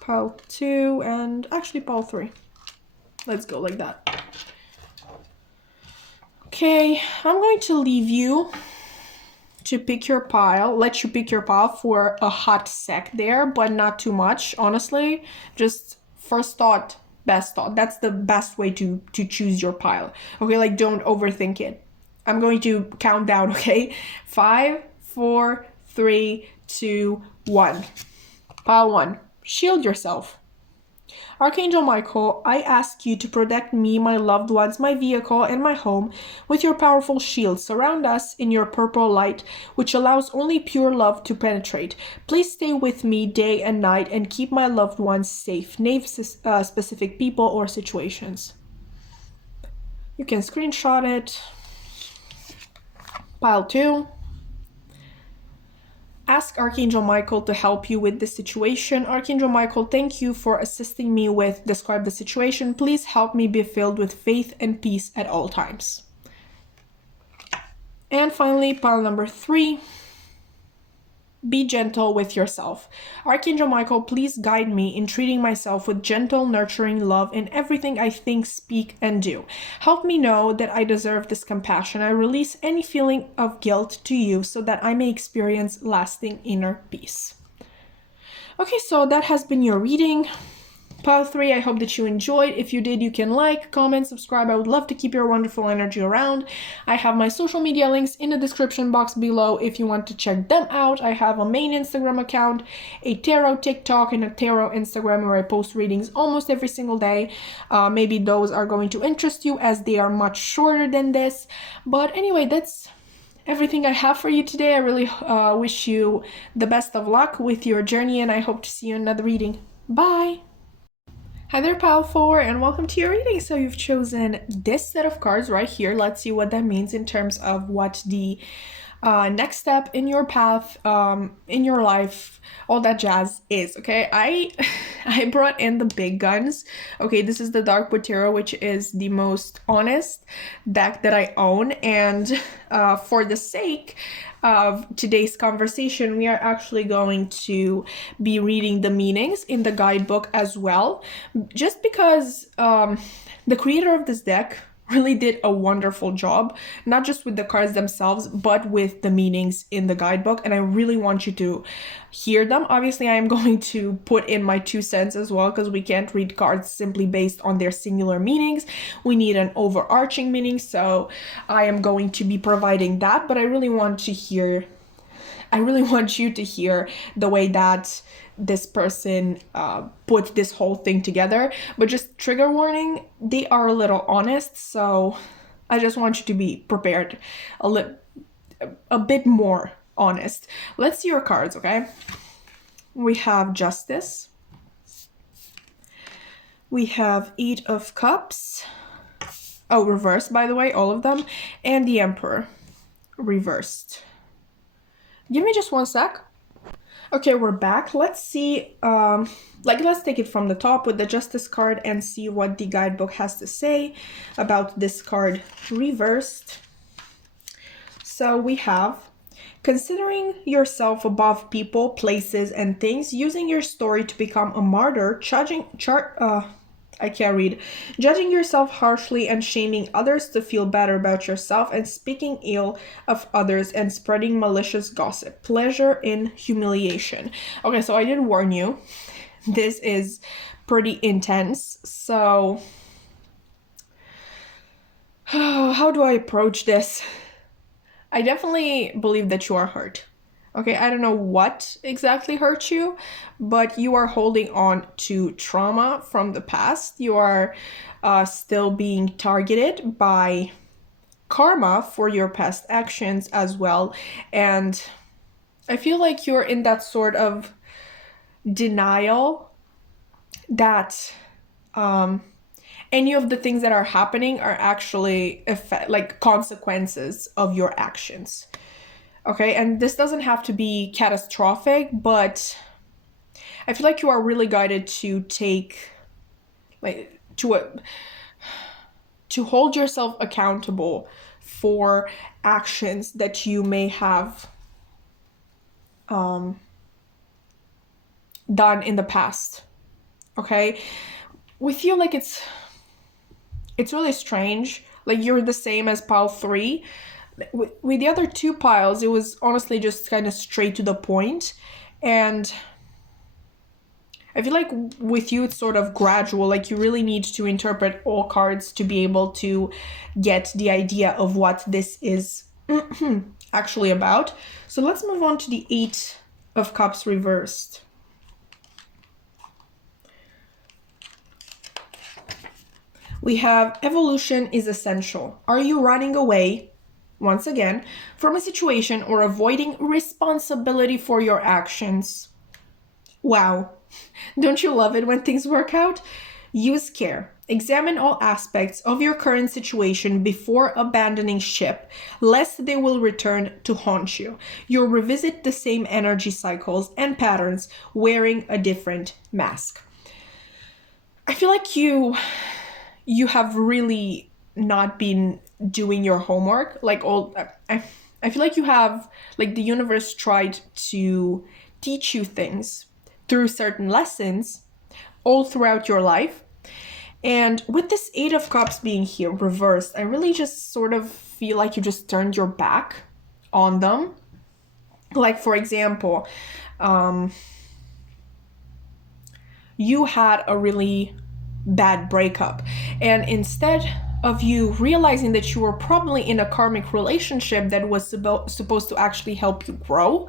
pile 2, and actually pile 3. Let's go like that. Okay, I'm going to leave you to pick your pile, let you pick your pile for a hot sec there, but not too much, honestly. Just first thought, best thought. That's the best way to choose your pile. Okay, like don't overthink it. I'm going to count down, okay? 5, 4, 3, 2, 1. Pile 1. Shield yourself. Archangel Michael, I ask you to protect me, my loved ones, my vehicle, and my home with your powerful shield. Surround us in your purple light, which allows only pure love to penetrate. Please stay with me day and night and keep my loved ones safe. Name specific people or situations. You can screenshot it. Pile 2. Ask Archangel Michael to help you with this situation. Archangel Michael, thank you for assisting me with describe the situation. Please help me be filled with faith and peace at all times. And finally, pile number 3. Be gentle with yourself. Archangel Michael, please guide me in treating myself with gentle, nurturing love in everything I think, speak, and do. Help me know that I deserve this compassion. I release any feeling of guilt to you so that I may experience lasting inner peace. Okay, so that has been your reading. Pile 3, I hope that you enjoyed. If you did, you can like, comment, subscribe. I would love to keep your wonderful energy around. I have my social media links in the description box below if you want to check them out. I have a main Instagram account, a tarot TikTok, and a tarot Instagram where I post readings almost every single day. Maybe those are going to interest you as they are much shorter than this. But anyway, that's everything I have for you today. I really wish you the best of luck with your journey, and I hope to see you in another reading. Bye! Hi there, Pile 4, and welcome to your reading. So you've chosen this set of cards right here. Let's see what that means in terms of what the next step in your path, in your life, all that jazz is, okay? I brought in the big guns. Okay, this is the Dark Wood Tarot, which is the most honest deck that I own, and for the sake of today's conversation, we are actually going to be reading the meanings in the guidebook as well, just because the creator of this deck really did a wonderful job, not just with the cards themselves, but with the meanings in the guidebook, and I really want you to hear them. Obviously, I am going to put in my 2 cents as well, because we can't read cards simply based on their singular meanings. We need an overarching meaning, so I am going to be providing that, but I really want you to hear the way that this person put this whole thing together. But just trigger warning, they are a little honest, so I just want you to be prepared, a bit more honest. Let's see your cards, okay? We have Justice. We have 8 of Cups. Oh, reverse, by the way, all of them. And the Emperor. reversed. Give me just one sec. Okay, we're back. Let's see, let's take it from the top with the Justice card and see what the guidebook has to say about this card reversed. So we have, considering yourself above people, places, and things, using your story to become a martyr, judging yourself harshly and shaming others to feel better about yourself, and speaking ill of others and spreading malicious gossip. Pleasure in humiliation. Okay, so I did warn you. This is pretty intense. So, how do I approach this? I definitely believe that you are hurt. Okay, I don't know what exactly hurt you, but you are holding on to trauma from the past. You are still being targeted by karma for your past actions as well. And I feel like you're in that sort of denial that any of the things that are happening are actually consequences of your actions. Okay, and this doesn't have to be catastrophic, but I feel like you are really guided to to hold yourself accountable for actions that you may have done in the past. Okay, with you, like it's really strange. Like you're the same as pile 3. With the other 2 piles, it was honestly just kind of straight to the point. And I feel like with you, it's sort of gradual. Like you really need to interpret all cards to be able to get the idea of what this is actually about. So let's move on to the 8 of Cups reversed. We have evolution is essential. Are you running away, once again, from a situation or avoiding responsibility for your actions? Wow. Don't you love it when things work out? Use care. Examine all aspects of your current situation before abandoning ship, lest they will return to haunt you. You'll revisit the same energy cycles and patterns wearing a different mask. I feel like you have really not been doing your homework. I feel like you have, like, the universe tried to teach you things through certain lessons all throughout your life. And with this 8 of Cups being here reversed, I really just sort of feel like you just turned your back on them. Like, for example, you had a really bad breakup, and instead of you realizing that you were probably in a karmic relationship that was supposed to actually help you grow,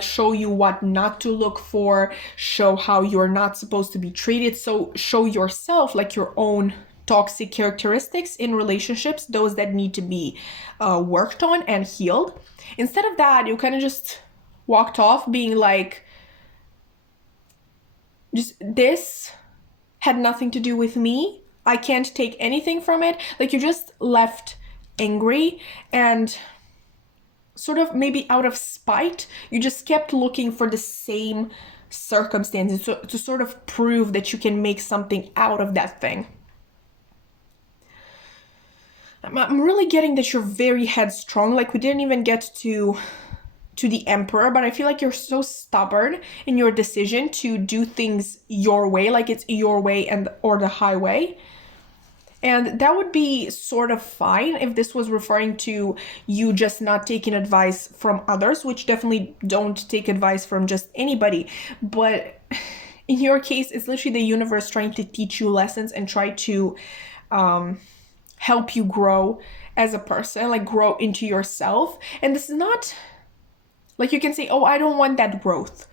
show you what not to look for, show how you're not supposed to be treated, so show yourself like your own toxic characteristics in relationships, those that need to be worked on and healed. Instead of that, you kind of just walked off being like, just this had nothing to do with me. I can't take anything from it. Like, you just left angry and sort of maybe out of spite, you just kept looking for the same circumstances to sort of prove that you can make something out of that thing. I'm really getting that you're very headstrong. Like, we didn't even get to the Emperor, but I feel like you're so stubborn in your decision to do things your way, like it's your way or the highway. And that would be sort of fine if this was referring to you just not taking advice from others, which definitely don't take advice from just anybody. But in your case, it's literally the universe trying to teach you lessons and try to help you grow as a person, like grow into yourself. And this is not like you can say, oh, I don't want that growth.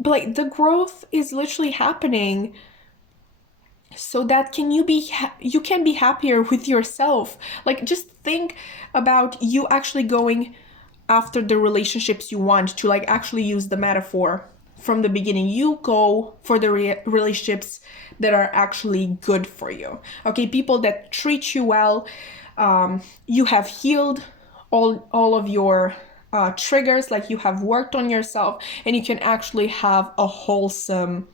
But like the growth is literally happening so that you can be happier with yourself. Like, just think about you actually going after the relationships you want, to like actually use the metaphor from the beginning. You go for the relationships that are actually good for you. Okay, people that treat you well, You have healed all of your triggers, like you have worked on yourself, and you can actually have a wholesome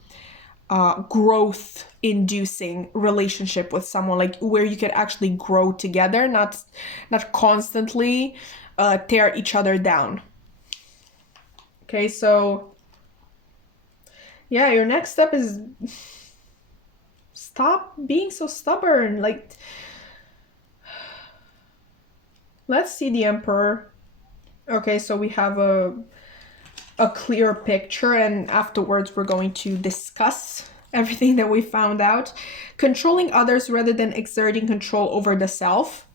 growth inducing relationship with someone, like where you could actually grow together, not constantly tear each other down. Okay, so yeah, your next step is stop being so stubborn. Like, let's see the Emperor. Okay, so we have a clear picture, and afterwards we're going to discuss everything that we found out. Controlling others rather than exerting control over the self.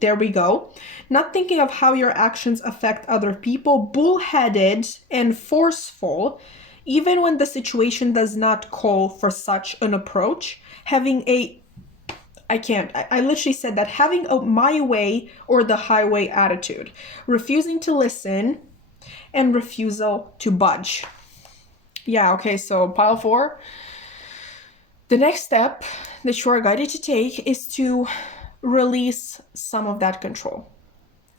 There we go. Not thinking of how your actions affect other people. Bullheaded and forceful, even when the situation does not call for such an approach. Having a I literally said that. Having a my way or the highway attitude. Refusing to listen and refusal to budge. Yeah, okay, so pile 4. The next step that you are guided to take is to release some of that control.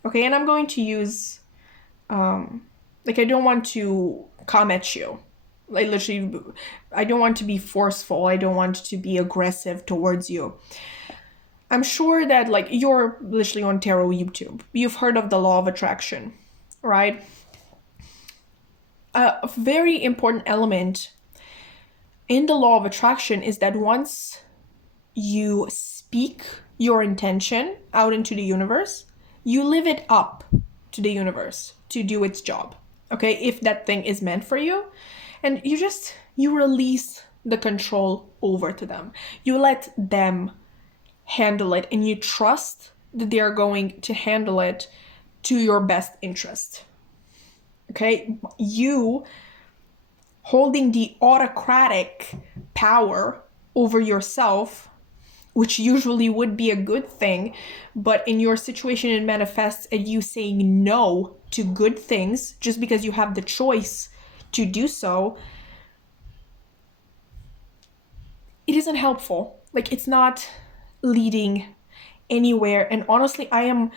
Okay, and I'm going to use, I don't want to come at you. Like, literally, I don't want to be forceful. I don't want to be aggressive towards you. I'm sure that, like, you're literally on tarot YouTube. You've heard of the law of attraction, right? A very important element in the law of attraction is that once you speak your intention out into the universe, you live it up to the universe to do its job. Okay, if that thing is meant for you, and you release the control over to them. You let them handle it, and you trust that they are going to handle it to your best interest. Okay, you holding the autocratic power over yourself, which usually would be a good thing, but in your situation it manifests as you saying no to good things just because you have the choice to do so. It isn't helpful. Like, it's not leading anywhere. And honestly, I'm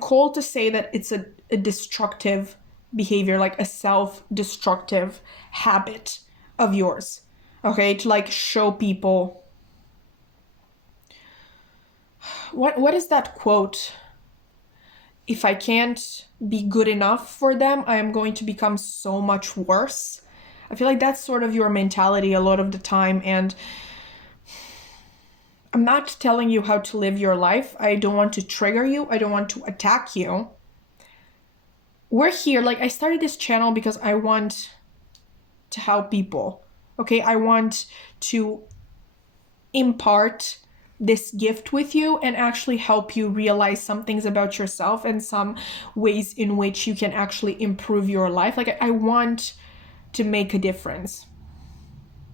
called to say that it's a destructive behavior, like a self-destructive habit of yours. Okay, to like show people. What is that quote? If I can't be good enough for them, I am going to become so much worse. I feel like that's sort of your mentality a lot of the time, and I'm not telling you how to live your life. I don't want to trigger you. I don't want to attack you. We're here, like, I started this channel because I want to help people. Okay, I want to impart this gift with you and actually help you realize some things about yourself and some ways in which you can actually improve your life. Like, I want to make a difference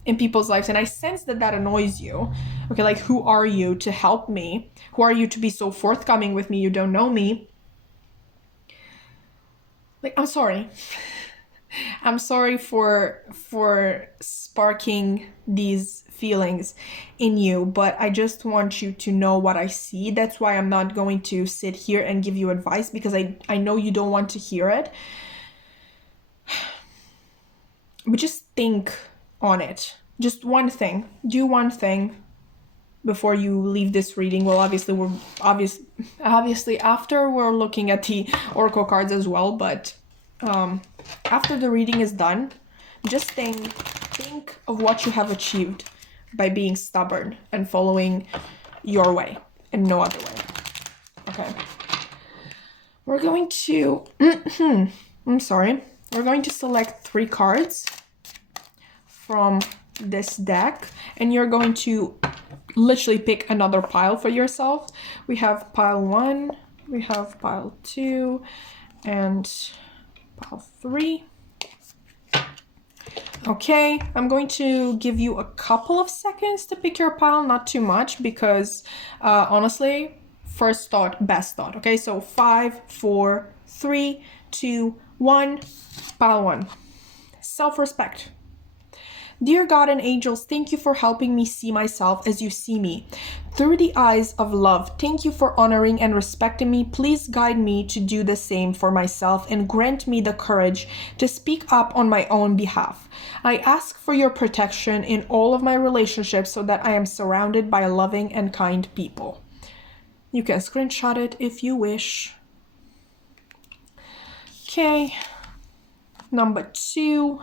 in people's lives, and I sense that annoys you. Okay, like, who are you to help me? Who are you to be so forthcoming with me? You don't know me. Like, I'm sorry. I'm sorry for sparking these feelings in you, but I just want you to know what I see. That's why I'm not going to sit here and give you advice, because I know you don't want to hear it. But just think on it. Just one thing. Do one thing before you leave this reading. Well, obviously after we're looking at the oracle cards as well, but after the reading is done, just think of what you have achieved by being stubborn and following your way and no other way. Okay. We're going to we're going to select 3 cards from this deck, and you're going to literally pick another pile for yourself. We have pile 1, we have pile 2, and pile 3. Okay, I'm going to give you a couple of seconds to pick your pile, not too much, because honestly, first thought, best thought. Okay, so 5, 4, 3, 2, 1, pile 1. Self-respect. Dear God and angels, thank you for helping me see myself as you see me. Through the eyes of love, thank you for honoring and respecting me. Please guide me to do the same for myself and grant me the courage to speak up on my own behalf. I ask for your protection in all of my relationships so that I am surrounded by loving and kind people. You can screenshot it if you wish. Okay, number 2.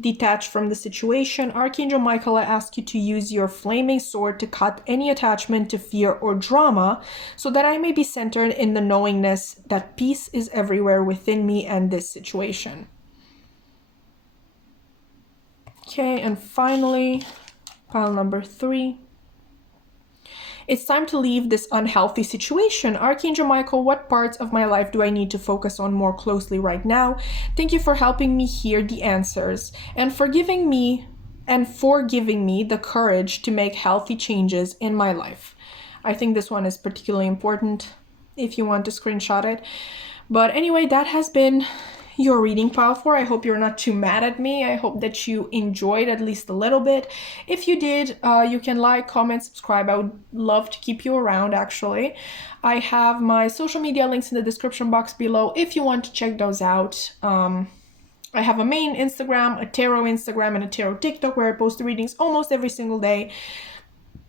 Detach from the situation. Archangel Michael, I ask you to use your flaming sword to cut any attachment to fear or drama so that I may be centered in the knowingness that peace is everywhere within me and this situation. Okay, and finally, pile number 3. It's time to leave this unhealthy situation. Archangel Michael, what parts of my life do I need to focus on more closely right now? Thank you for helping me hear the answers and for giving me the courage to make healthy changes in my life. I think this one is particularly important if you want to screenshot it. But anyway, that has been your reading, pile 4. I hope you're not too mad at me. I hope that you enjoyed at least a little bit. If you did, you can like, comment, subscribe. I would love to keep you around, actually. I have my social media links in the description box below if you want to check those out. I have a main Instagram, a tarot Instagram, and a tarot TikTok where I post the readings almost every single day.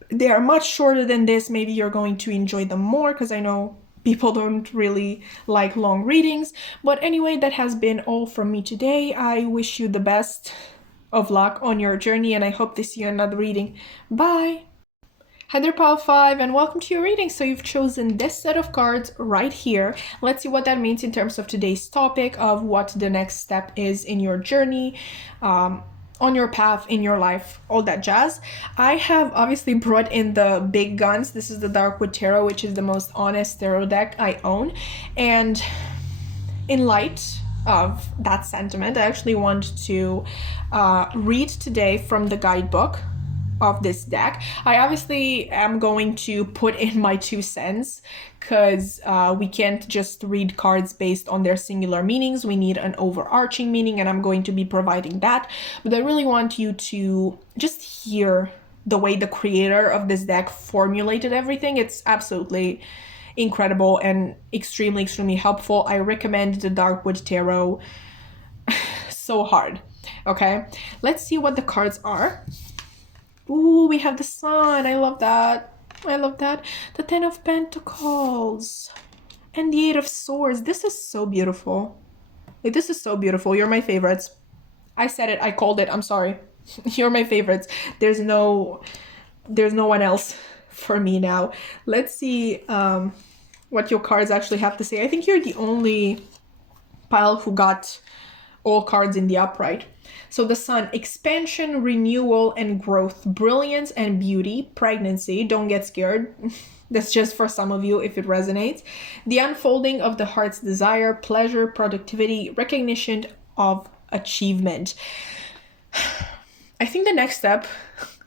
They are much shorter than this. Maybe you're going to enjoy them more because I know people don't really like long readings. But anyway, that has been all from me today. I wish you the best of luck on your journey and I hope to see you in another reading. Bye! Hi there, pile 5, and welcome to your reading. So you've chosen this set of cards right here. Let's see what that means in terms of today's topic of what the next step is in your journey, on your path, in your life, all that jazz. I have obviously brought in the big guns. This is the Darkwood Tarot, which is the most honest tarot deck I own. And in light of that sentiment, I actually want to read today from the guidebook of this deck. I obviously am going to put in my 2 cents because we can't just read cards based on their singular meanings. We need an overarching meaning, and I'm going to be providing that. But I really want you to just hear the way the creator of this deck formulated everything. It's absolutely incredible and extremely, extremely helpful. I recommend the Darkwood Tarot so hard. Okay, let's see what the cards are. Ooh, we have the Sun. I love that. I love that. The 10 of Pentacles. And the 8 of Swords. This is so beautiful. Like, this is so beautiful. You're my favorites. I said it. I called it. I'm sorry. You're my favorites. There's no one else for me now. Let's see what your cards actually have to say. I think you're the only pile who got all cards in the upright. So the Sun, expansion, renewal, and growth, brilliance and beauty, pregnancy, don't get scared. That's just for some of you if it resonates. The unfolding of the heart's desire, pleasure, productivity, recognition of achievement. I think the next step,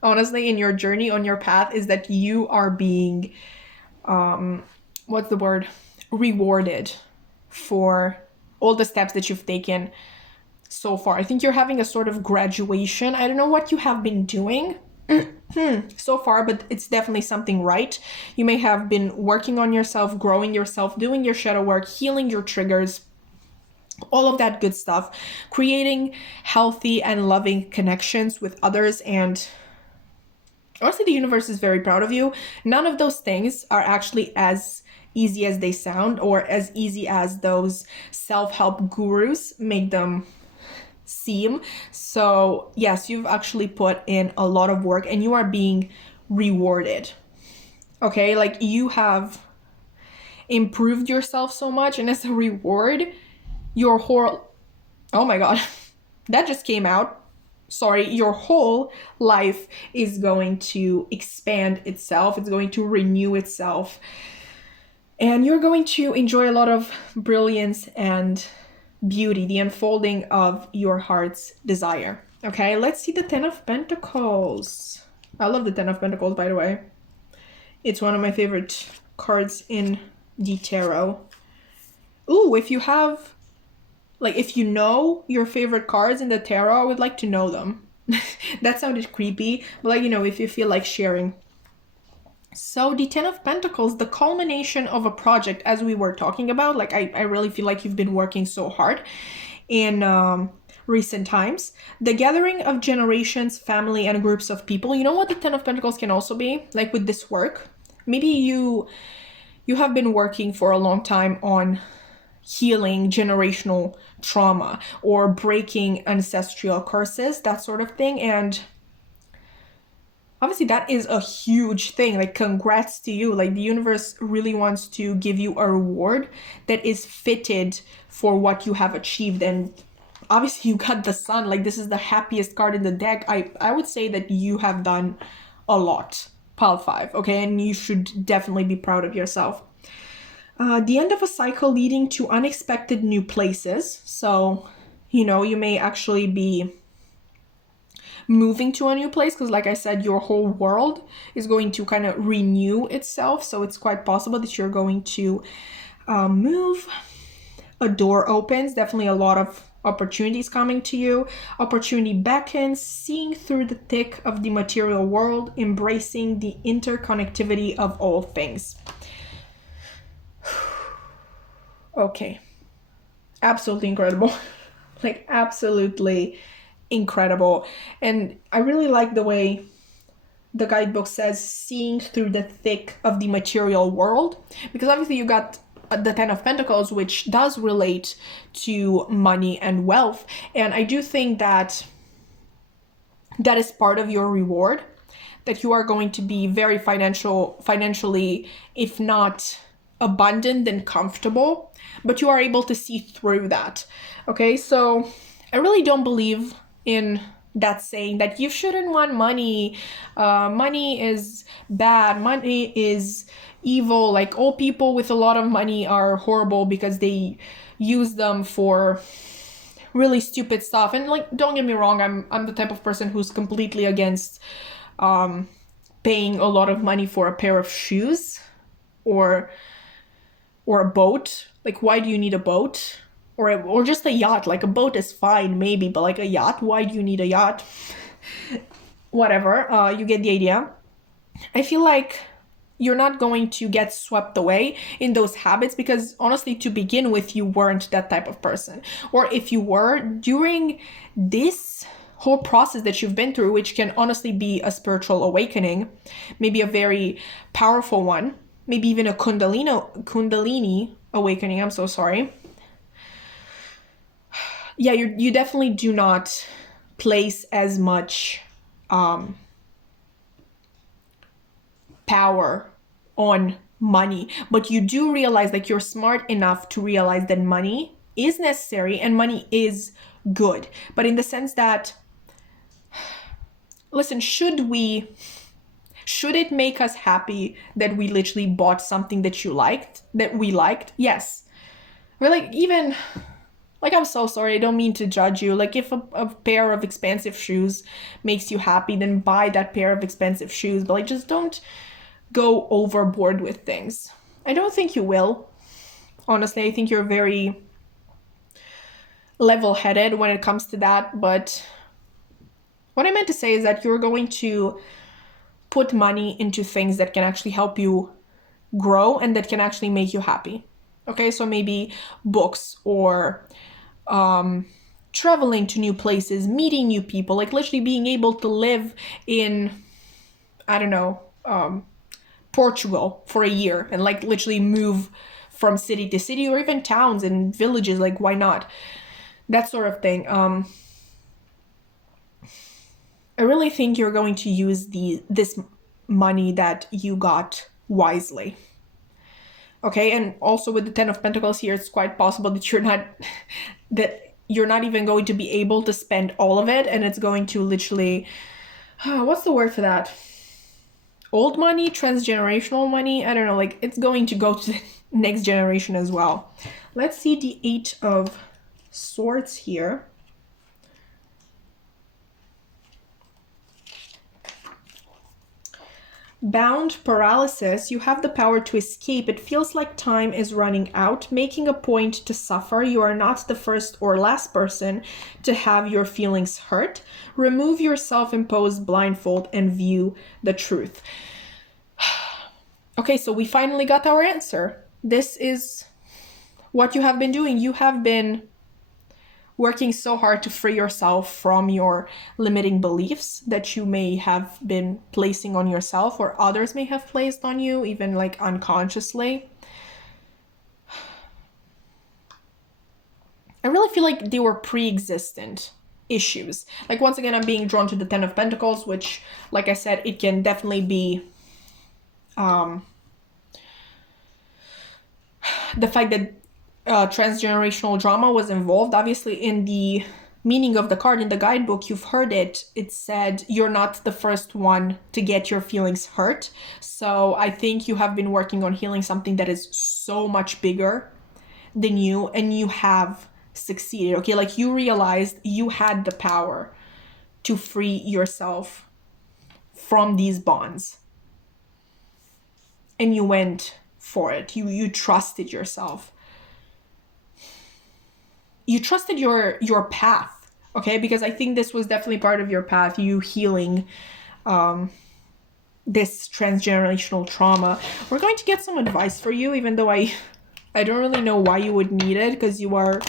honestly, in your journey, on your path, is that you are being, rewarded for all the steps that you've taken so far. I think you're having a sort of graduation. I don't know what you have been doing so far, but it's definitely something right. You may have been working on yourself, growing yourself, doing your shadow work, healing your triggers, all of that good stuff, creating healthy and loving connections with others. And honestly, the universe is very proud of you. None of those things are actually as easy as they sound or as easy as those self-help gurus make them seem. So yes, you've actually put in a lot of work and you are being rewarded. Okay, like you have improved yourself so much, and as a reward, your whole, oh my god, that just came out. Sorry, your whole life is going to expand itself. It's going to renew itself. And you're going to enjoy a lot of brilliance and beauty, the unfolding of your heart's desire. Okay, let's see the 10 of Pentacles. I love the 10 of Pentacles, by the way. It's one of my favorite cards in the tarot. Ooh, if you know your favorite cards in the tarot, I would like to know them. That sounded creepy, but like, you know, if you feel like sharing. So the Ten of Pentacles, the culmination of a project, as we were talking about, like I really feel like you've been working so hard in recent times. The gathering of generations, family, and groups of people. You know what the Ten of Pentacles can also be? Like with this work, maybe you have been working for a long time on healing generational trauma or breaking ancestral curses, that sort of thing. And obviously that is a huge thing. Like, congrats to you. Like, the universe really wants to give you a reward that is fitted for what you have achieved. And obviously you got the Sun. Like, this is the happiest card in the deck. I would say that you have done a lot, pile 5, okay? And you should definitely be proud of yourself. The end of a cycle leading to unexpected new places. So, you know, you may actually be moving to a new place because, like I said, your whole world is going to kind of renew itself. So it's quite possible that you're going to move. A door opens. Definitely a lot of opportunities coming to you. Opportunity beckons, seeing through the thick of the material world, embracing the interconnectivity of all things. Okay. Absolutely incredible. Like, absolutely incredible. And I really like the way the guidebook says seeing through the thick of the material world, because obviously you got the Ten of Pentacles, which does relate to money and wealth. And I do think that that is part of your reward, that you are going to be very financially, if not abundant, then comfortable, but you are able to see through that. Okay, so I really don't believe in that saying that you shouldn't want money. Money is bad. Money is evil. Like, all people with a lot of money are horrible because they use them for really stupid stuff. And like, don't get me wrong, I'm the type of person who's completely against paying a lot of money for a pair of shoes or a boat. Like, why do you need a boat? Or just a yacht? Like, a boat is fine, maybe, but like a yacht, why do you need a yacht? Whatever, you get the idea. I feel like you're not going to get swept away in those habits because, honestly, to begin with, you weren't that type of person. Or if you were, during this whole process that you've been through, which can honestly be a spiritual awakening, maybe a very powerful one, maybe even a kundalini awakening, I'm so sorry. Yeah, you definitely do not place as much power on money, but you do realize, like, you're smart enough to realize that money is necessary and money is good. But in the sense that, listen, should it make us happy that we literally bought something that we liked? Yes. Or like, even, like, I'm so sorry, I don't mean to judge you. Like, if a pair of expensive shoes makes you happy, then buy that pair of expensive shoes. But like, just don't go overboard with things. I don't think you will. Honestly, I think you're very level-headed when it comes to that. But what I meant to say is that you're going to put money into things that can actually help you grow and that can actually make you happy. Okay, so maybe books or traveling to new places, meeting new people, like literally being able to live in, I don't know, Portugal for a year and like literally move from city to city, or even towns and villages. Like, why not? That sort of thing. I really think you're going to use this money that you got wisely. Okay, and also with the Ten of Pentacles here, it's quite possible that you're not even going to be able to spend all of it, and it's going to literally, what's the word for that? Old money, transgenerational money, I don't know, like, it's going to go to the next generation as well. Let's see the Eight of Swords here. Bound paralysis, you have the power to escape. It feels like time is running out, making a point to suffer. You are not the first or last person to have your feelings hurt. Remove your self-imposed blindfold and view the truth. Okay, so we finally got our answer. This is what you have been doing. You have been working so hard to free yourself from your limiting beliefs that you may have been placing on yourself or others may have placed on you, even like unconsciously. I really feel like they were pre-existent issues. Like, once again, I'm being drawn to the Ten of Pentacles, which, like I said, it can definitely be the fact that transgenerational drama was involved. Obviously, in the meaning of the card in the guidebook, you've heard it. It said you're not the first one to get your feelings hurt. So I think you have been working on healing something that is so much bigger than you, and you have succeeded. Okay, like, you realized you had the power to free yourself from these bonds, and you went for it. You trusted yourself. You trusted your path, okay? Because I think this was definitely part of your path, you healing this transgenerational trauma. We're going to get some advice for you, even though I don't really know why you would need it, because you are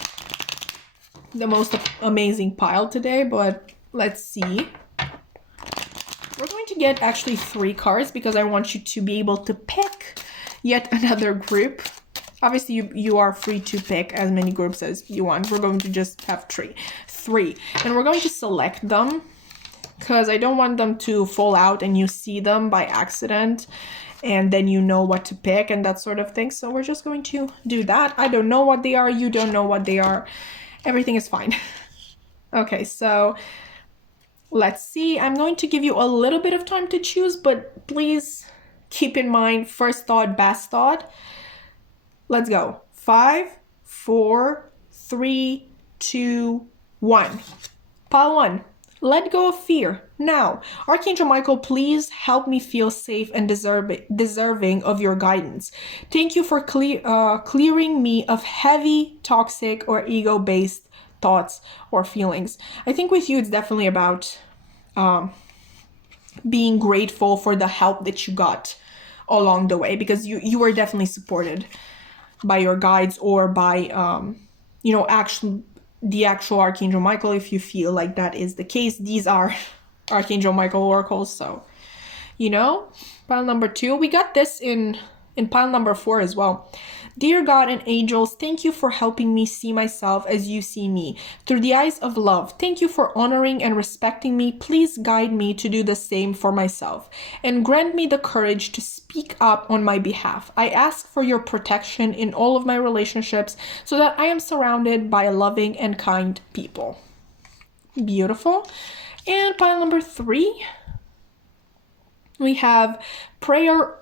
the most amazing pile today, but let's see. We're going to get actually 3 cards because I want you to be able to pick yet another group. Obviously, you are free to pick as many groups as you want. We're going to just have 3. And we're going to select them because I don't want them to fall out and you see them by accident and then you know what to pick and that sort of thing. So we're just going to do that. I don't know what they are. You don't know what they are. Everything is fine. Okay, so let's see. I'm going to give you a little bit of time to choose, but please keep in mind, first thought, best thought. Let's go. 5, 4, 3, 2, 1. Pile 1. Let go of fear. Now, Archangel Michael, please help me feel safe and deserving of your guidance. Thank you for clearing me of heavy, toxic, or ego-based thoughts or feelings. I think with you, it's definitely about being grateful for the help that you got along the way, because you were definitely supported by your guides or by the actual Archangel Michael, if you feel like that is the case. These are Archangel Michael oracles, so pile number 2. We got this in pile number 4 as well. Dear God and angels, thank you for helping me see myself as you see me, through the eyes of love. Thank you for honoring and respecting me. Please guide me to do the same for myself, and grant me the courage to speak up on my behalf. I ask for your protection in all of my relationships so that I am surrounded by loving and kind people. Beautiful. And pile number 3, we have prayer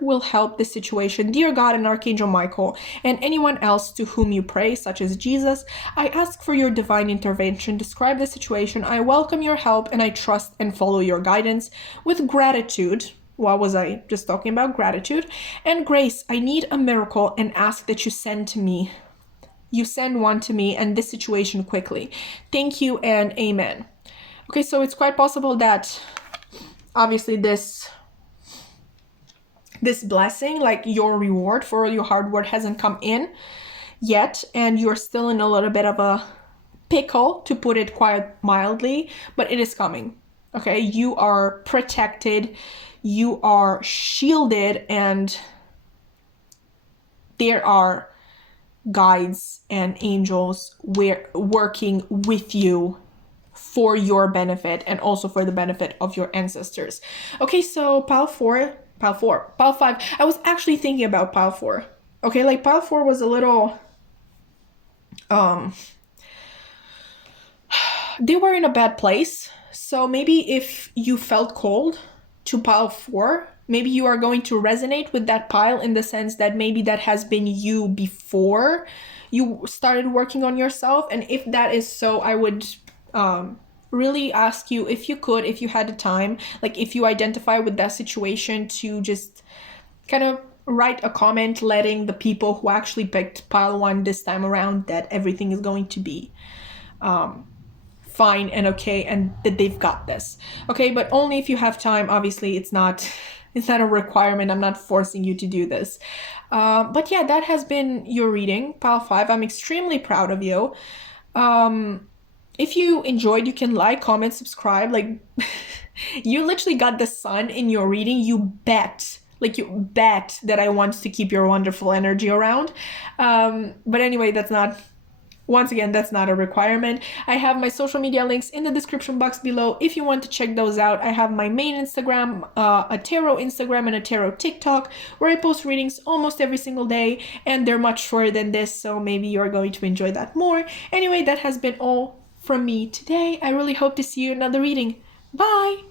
will help the situation. Dear God and Archangel Michael, and anyone else to whom you pray, such as Jesus, I ask for your divine intervention. Describe the situation. I welcome your help and I trust and follow your guidance. With gratitude, what was I just talking about? Gratitude and grace, I need a miracle and ask that you send one to me and this situation quickly. Thank you and amen. Okay, so it's quite possible that obviously this blessing, like your reward for your hard work, hasn't come in yet, and you're still in a little bit of a pickle, to put it quite mildly, but it is coming. Okay, you are protected, you are shielded, and there are guides and angels working with you for your benefit and also for the benefit of your ancestors. Okay, so pile 4. Pile 5. I was actually thinking about pile 4. Okay, like pile 4 was a little, they were in a bad place. So maybe if you felt cold to pile 4, maybe you are going to resonate with that pile, in the sense that maybe that has been you before you started working on yourself. And if that is so, I would really ask you, if you could, if you had the time, like if you identify with that situation, to just kind of write a comment letting the people who actually picked pile one this time around that everything is going to be fine and okay, and that they've got this. Okay, but only if you have time. Obviously, it's not a requirement. I'm not forcing you to do this. But yeah, that has been your reading, pile 5. I'm extremely proud of you. If you enjoyed, you can like, comment, subscribe. Like, you literally got the sun in your reading. You bet that I want to keep your wonderful energy around. But anyway, that's not a requirement. I have my social media links in the description box below if you want to check those out. I have my main Instagram, a tarot Instagram, and a tarot TikTok, where I post readings almost every single day, and they're much shorter than this, so maybe you're going to enjoy that more. Anyway, that has been all from me today. I really hope to see you in another reading. Bye!